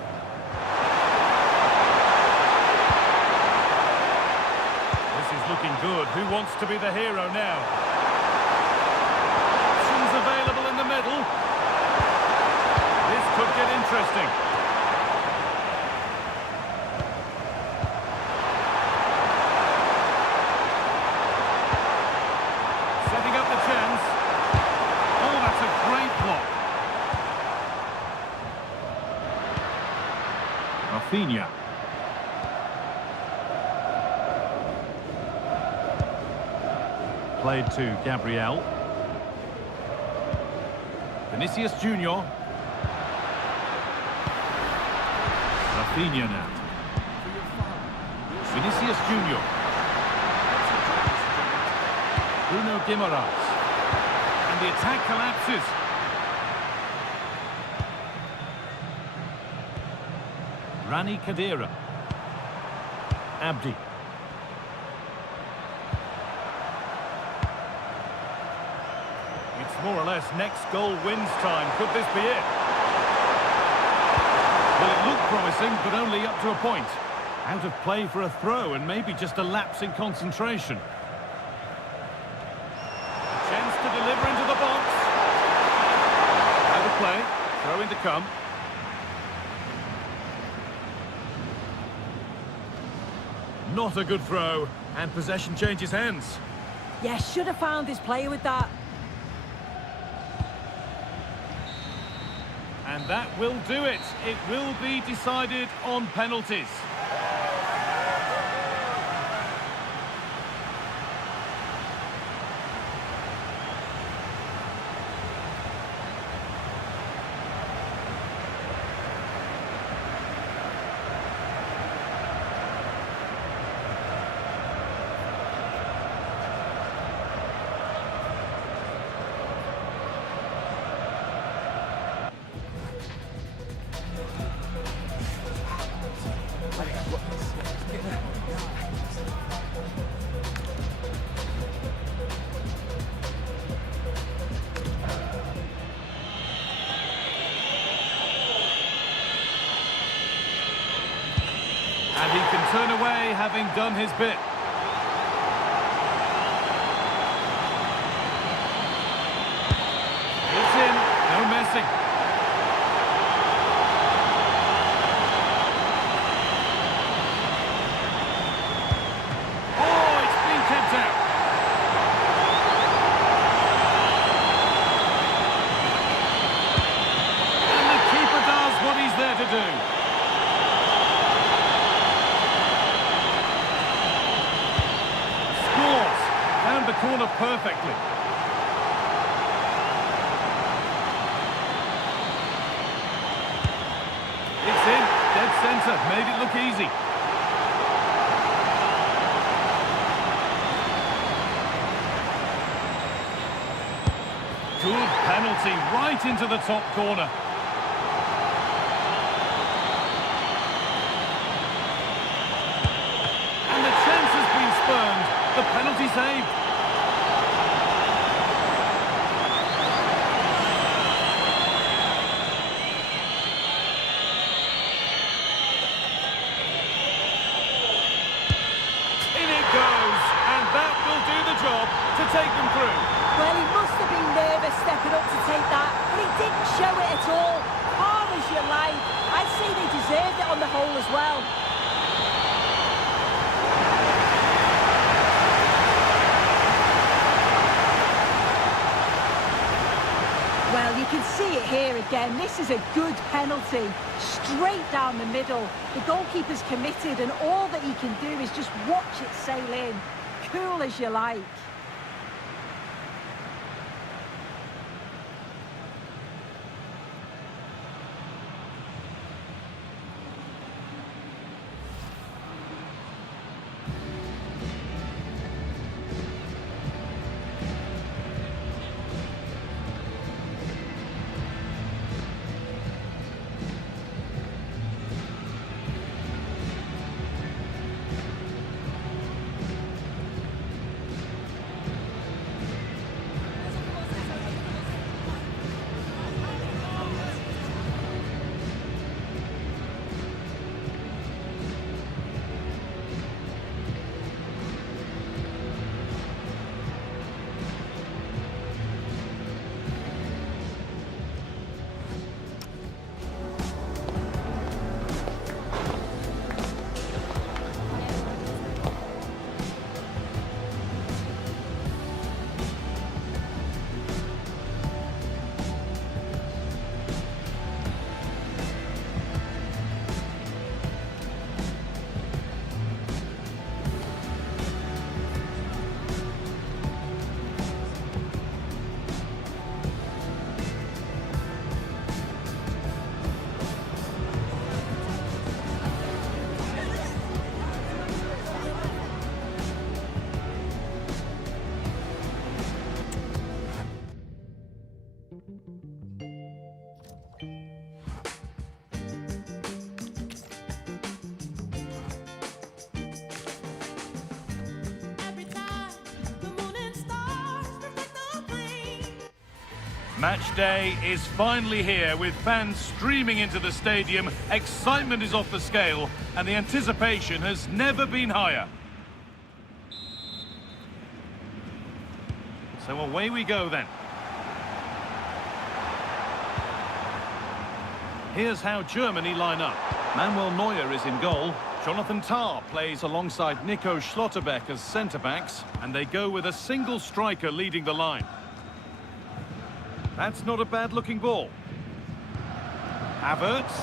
Looking good. Who wants to be the hero now? Options available in the middle. This could get interesting. Setting up the chance. Oh, that's a great block. Rafinha. Played to Gabriel. Vinicius Junior. Rafinha now. Vinicius Junior. Bruno Guimaraes. And the attack collapses. Rani Khedira. Abdi. It's more or less next goal wins time. Could this be it? Well, it looked promising, but only up to a point. Out of play for a throw, and maybe just a lapse in concentration. Chance to deliver into the box. Out of play. Throw in to come. Not a good throw, and possession changes hands. Yeah, should have found his player with that. And that will do it. It will be decided on penalties. And he can turn away, having done his bit. It's in, no messing. Oh, it's been kept out. And the keeper does what he's there to do. Found the corner perfectly. It's in, dead centre, made it look easy. Good penalty, right into the top corner. And the chance has been spurned. The penalty saved. In it goes, and that will do the job to take them through. Well, he must have been nervous stepping up to take that, but he didn't show it at all. Calm as you like. I'd say they deserved it on the whole as well. Well, you can see it here again. This is a good penalty. Straight down the middle. The goalkeeper's committed, and all that he can do is just watch it sail in. Cool as you like. Match day is finally here with fans streaming into the stadium. Excitement is off the scale and the anticipation has never been higher. So away we go then. Here's how Germany line up. Manuel Neuer is in goal. Jonathan Tah plays alongside Nico Schlotterbeck as centre-backs, and they go with a single striker leading the line. That's not a bad-looking ball. Havertz.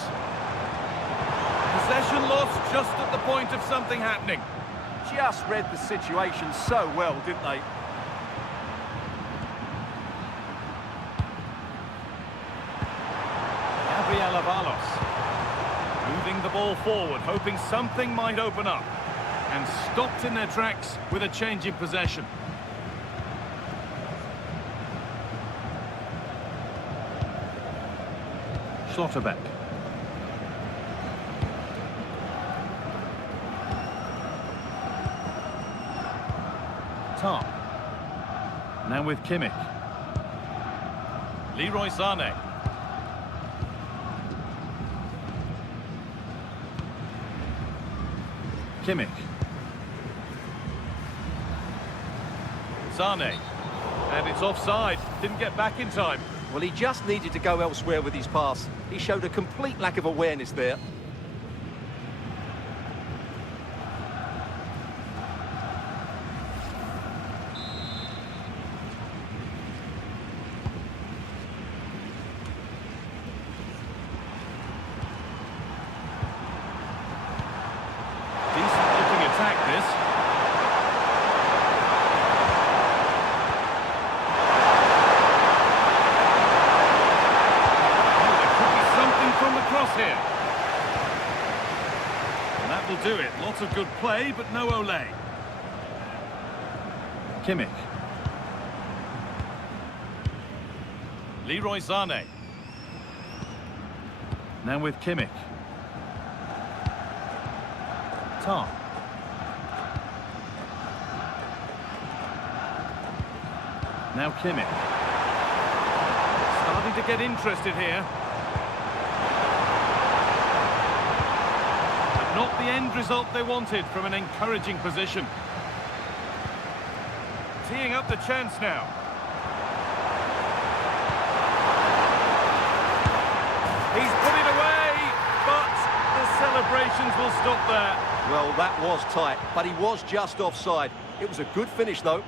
Possession lost just at the point of something happening. Just read the situation so well, didn't they? Gabriel Avalos. Moving the ball forward, hoping something might open up. And stopped in their tracks with a change in possession. Schlotterbeck. Tah. Now with Kimmich. Leroy Sané. Kimmich. Sané. And it's offside. Didn't get back in time. Well, he just needed to go elsewhere with his pass. He showed a complete lack of awareness there. Decent looking attack, this. Here. And that will do it. Lots of good play, but no Olé. Kimmich. Leroy Sané. Now with Kimmich. Tah. Now Kimmich. Starting to get interested here. Not the end result they wanted from an encouraging position. Teeing up the chance now. He's put it away, but the celebrations will stop there. Well, that was tight, but he was just offside. It was a good finish, though.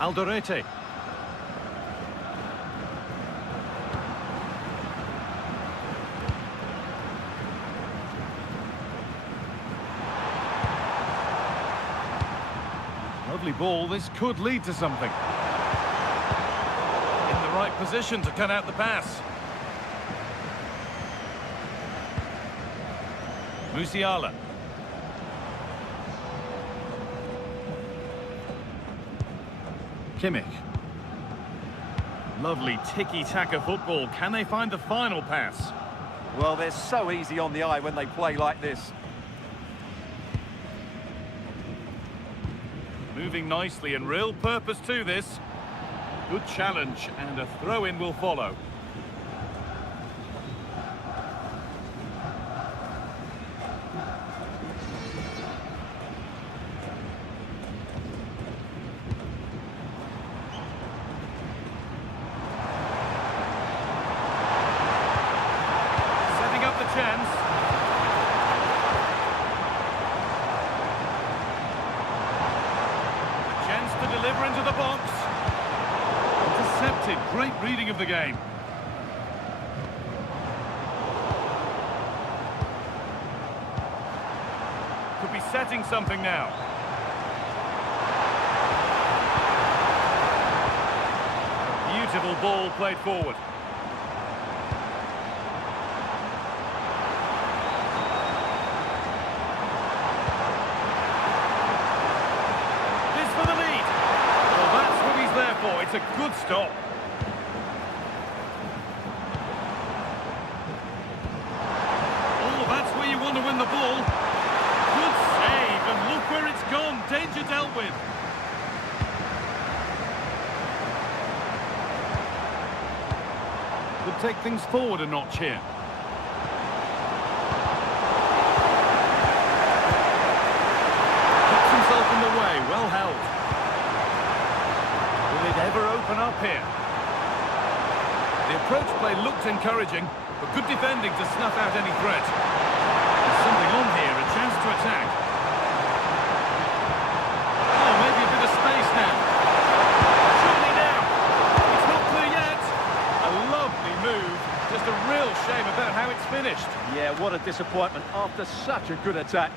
Alderete. Lovely ball. This could lead to something. In the right position to cut out the pass. Musiala. Kimmich. Lovely tiki-taka football. Can they find the final pass? Well, they're so easy on the eye when they play like this. Moving nicely and real purpose to this. Good challenge and a throw-in will follow. Chance. A chance to deliver into the box. Intercepted. Great reading of the game. Could be setting something now. Beautiful ball played forward. This for the lead. Well, that's what he's there for. It's a good stop. Oh, that's where you want to win the ball. Good save, and look where it's gone. Danger dealt with. Could take things forward a notch here. Puts himself in the way, well held. Will it ever open up here? The approach play looked encouraging, but good defending to snuff out any threat. There's something on here, a chance to attack. Oh, maybe a bit of space now. Surely now. It's not clear yet. A lovely move. Just a real shame about how it's finished. Yeah, what a disappointment after such a good attack.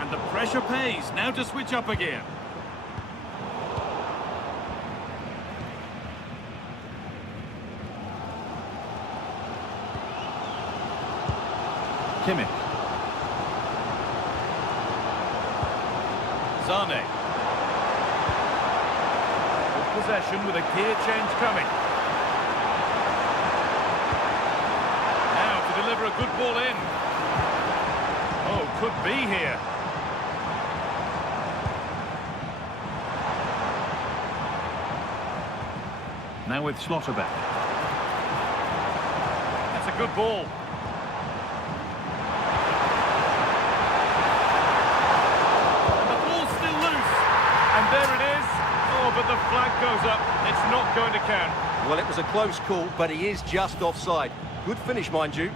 And the pressure pays. Now to switch up again. Kimmich. Zane. Good possession with a gear change coming. Now to deliver a good ball in. Oh, could be here. Now with Schlotterbeck. That's a good ball. There it is. Oh, but the flag goes up. It's not going to count. Well, it was a close call, but he is just offside. Good finish, mind you.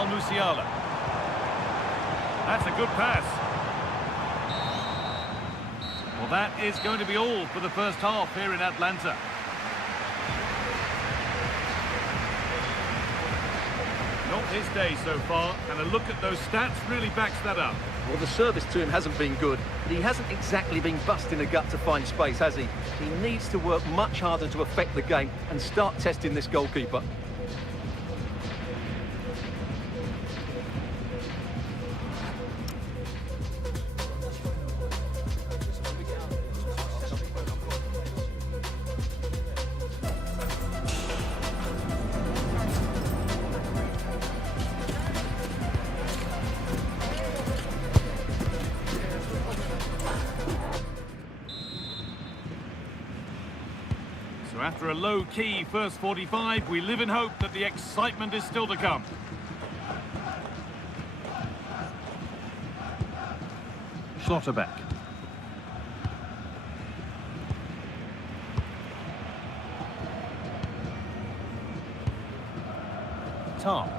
Musiala. That's a good pass. Well, that is going to be all for the first half here in Atlanta. Not his day so far, and a look at those stats really backs that up. Well, the service to him hasn't been good, but he hasn't exactly been busting the gut to find space, has he? He needs to work much harder to affect the game and start testing this goalkeeper. After a low-key first 45, we live in hope that the excitement is still to come. Schlotterbeck. Tom.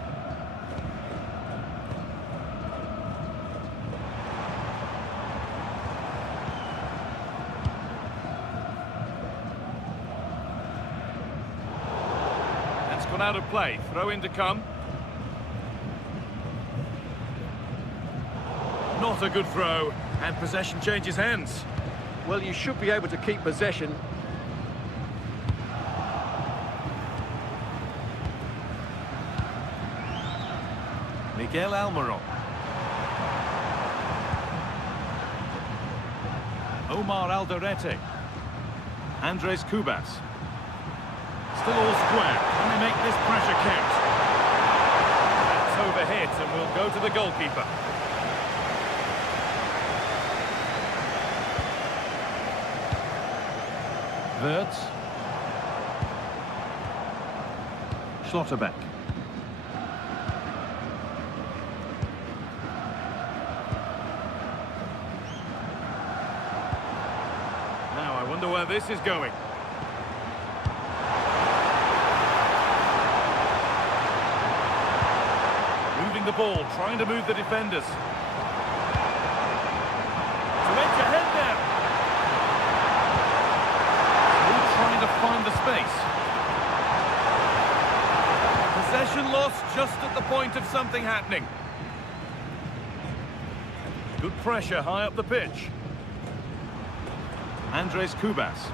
Gone out of play. Throw in to come. Not a good throw, and possession changes hands. Well, you should be able to keep possession. Miguel Almiron. Omar Alderete. Andres Cubas. Still all square. Can they make this pressure count? That's overhit, and we'll go to the goalkeeper. Verde. Schlotterbeck. wonder where this is going. Moving the ball, trying to move the defenders. To edge ahead now. Still trying to find the space. Possession lost just at the point of something happening. Good pressure high up the pitch. Andres Kubas.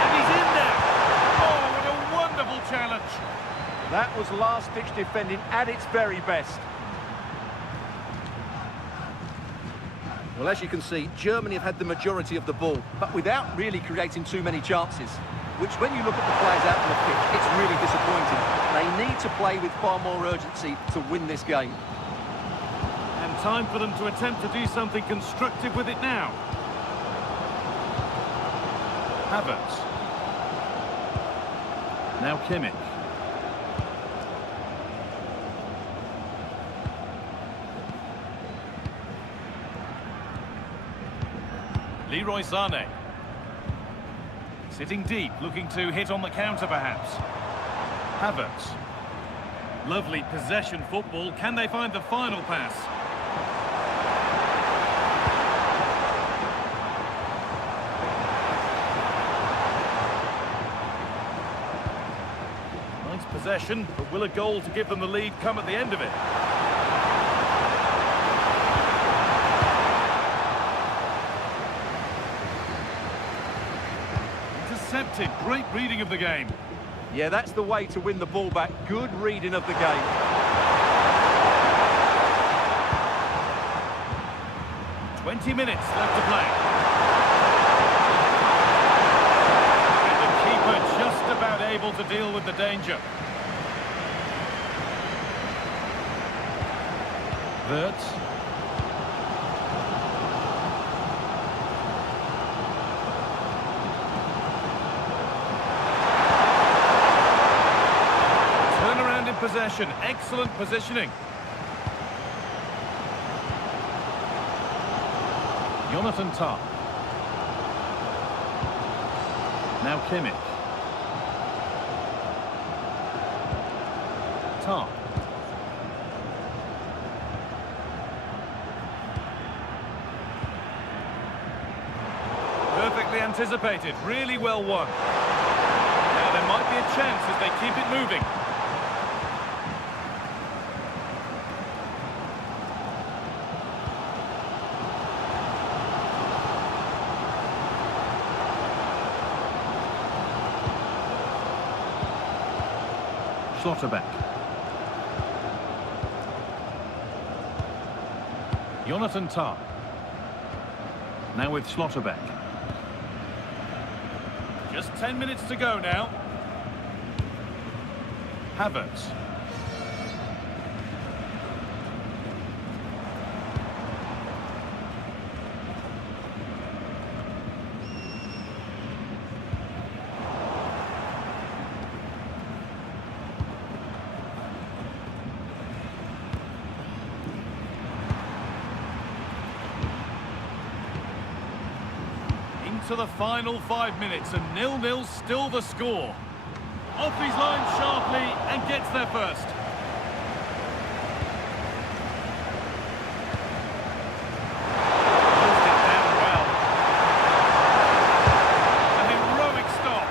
And he's in there. Oh, what a wonderful challenge. That was last-ditch defending at its very best. Well, as you can see, Germany have had the majority of the ball, but without really creating too many chances, which when you look at the players out on the pitch, it's really disappointing. They need to play with far more urgency to win this game. And time for them to attempt to do something constructive with it now. Havertz. Now Kimmich. Leroy Sané. Sitting deep, looking to hit on the counter perhaps. Havertz. Lovely possession football. Can they find the final pass? Nice possession, but will a goal to give them the lead come at the end of it? Intercepted. Great reading of the game. Yeah, that's the way to win the ball back. Good reading of the game. 20 minutes left to play. And the keeper just about able to deal with the danger. Verde. Possession, excellent positioning. Jonathan Tah. Now Kimmich. Tah. Perfectly anticipated, really well won. Now there might be a chance as they keep it moving. Schlotterbeck. Jonathan Tah. Now with Schlotterbeck. Just 10 minutes to go now. Havertz. To the final 5 minutes, and 0-0 still the score. Off his line sharply and gets there first. Closed it down well. A heroic stop.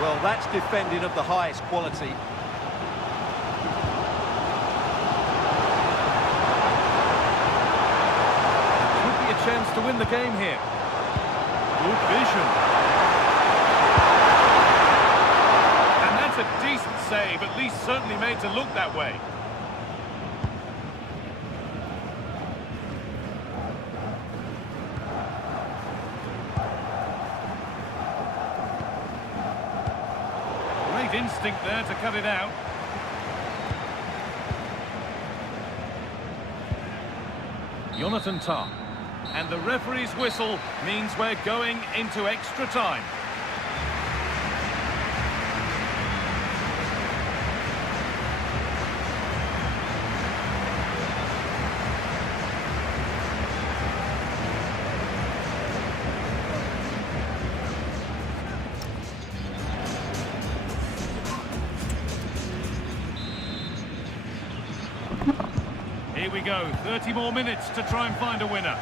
Well, that's defending of the highest quality. Could be a chance to win the game here. Good vision. And that's a decent save, at least certainly made to look that way. Great instinct there to cut it out. Jonathan Tah. And the referee's whistle means we're going into extra time. Here we go, 30 more minutes to try and find a winner.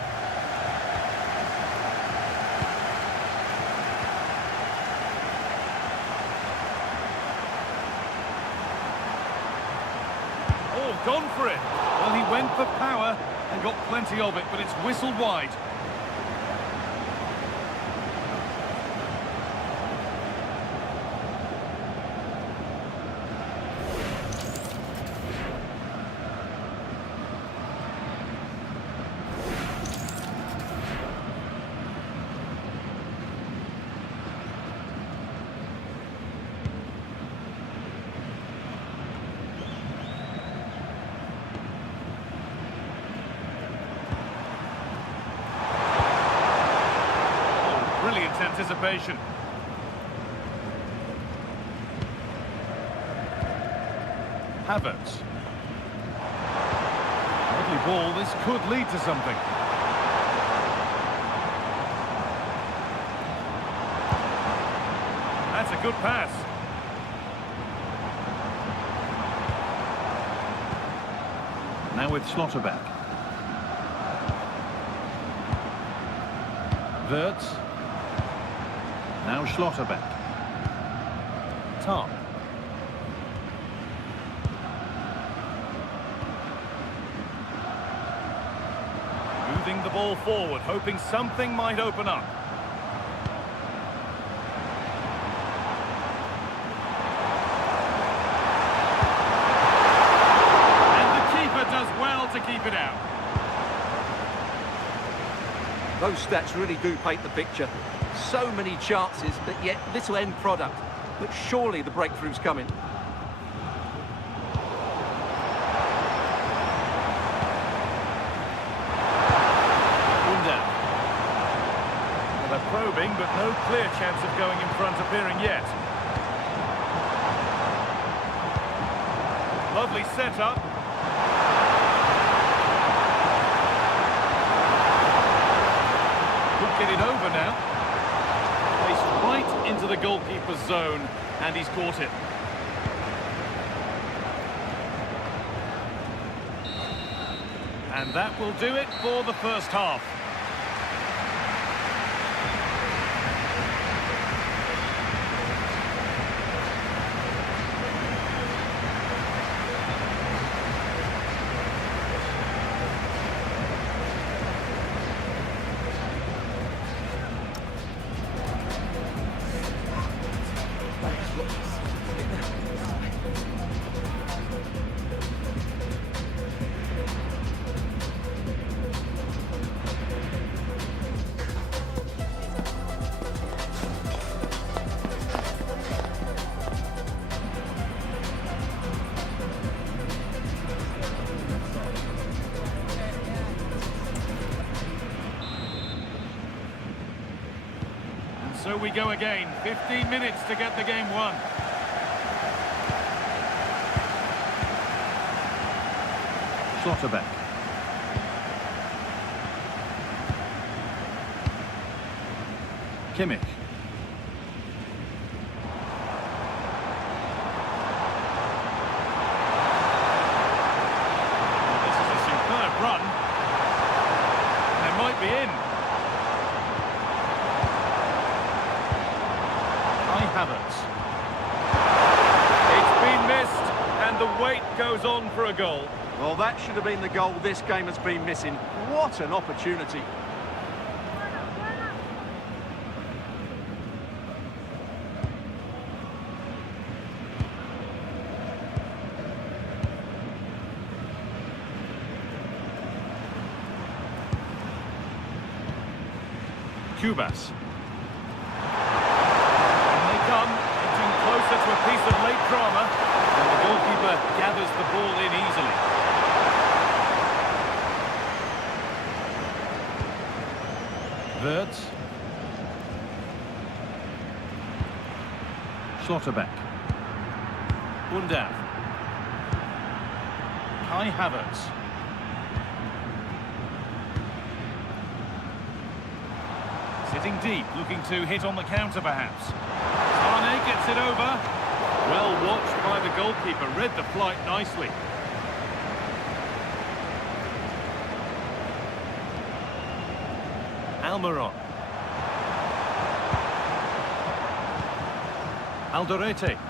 Oh, gone for it. Well, he went for power and got plenty of it, but it's whistled wide. Brilliant anticipation. Havertz. Lovely ball, this could lead to something. That's a good pass. Now with Schlotterbeck. Wirtz. Now Schlotterbeck. Tom. Moving the ball forward, hoping something might open up. And the keeper does well to keep it out. Those stats really do paint the picture. So many chances, but yet little end product. But surely the breakthrough's coming. Well, they're probing, but no clear chance of going in front appearing yet. Lovely setup. Could get it over now. Placed right into the goalkeeper's zone, and he's caught it. And that will do it for the first half. So we go again, 15 minutes to get the game won. Schlotterbeck. Kimmich. This is a superb run. They might be in. Havertz. It's been missed, and the wait goes on for a goal. Well, that should have been the goal this game has been missing. What an opportunity. Cubas. Closer to a piece of late drama, and the goalkeeper gathers the ball in easily. Wirtz. Schlotterbeck. Undav. Kai Havertz. Sitting deep, looking to hit on the counter perhaps. Gets it over. Well watched by the goalkeeper, read the flight nicely. Almiron. Alderete.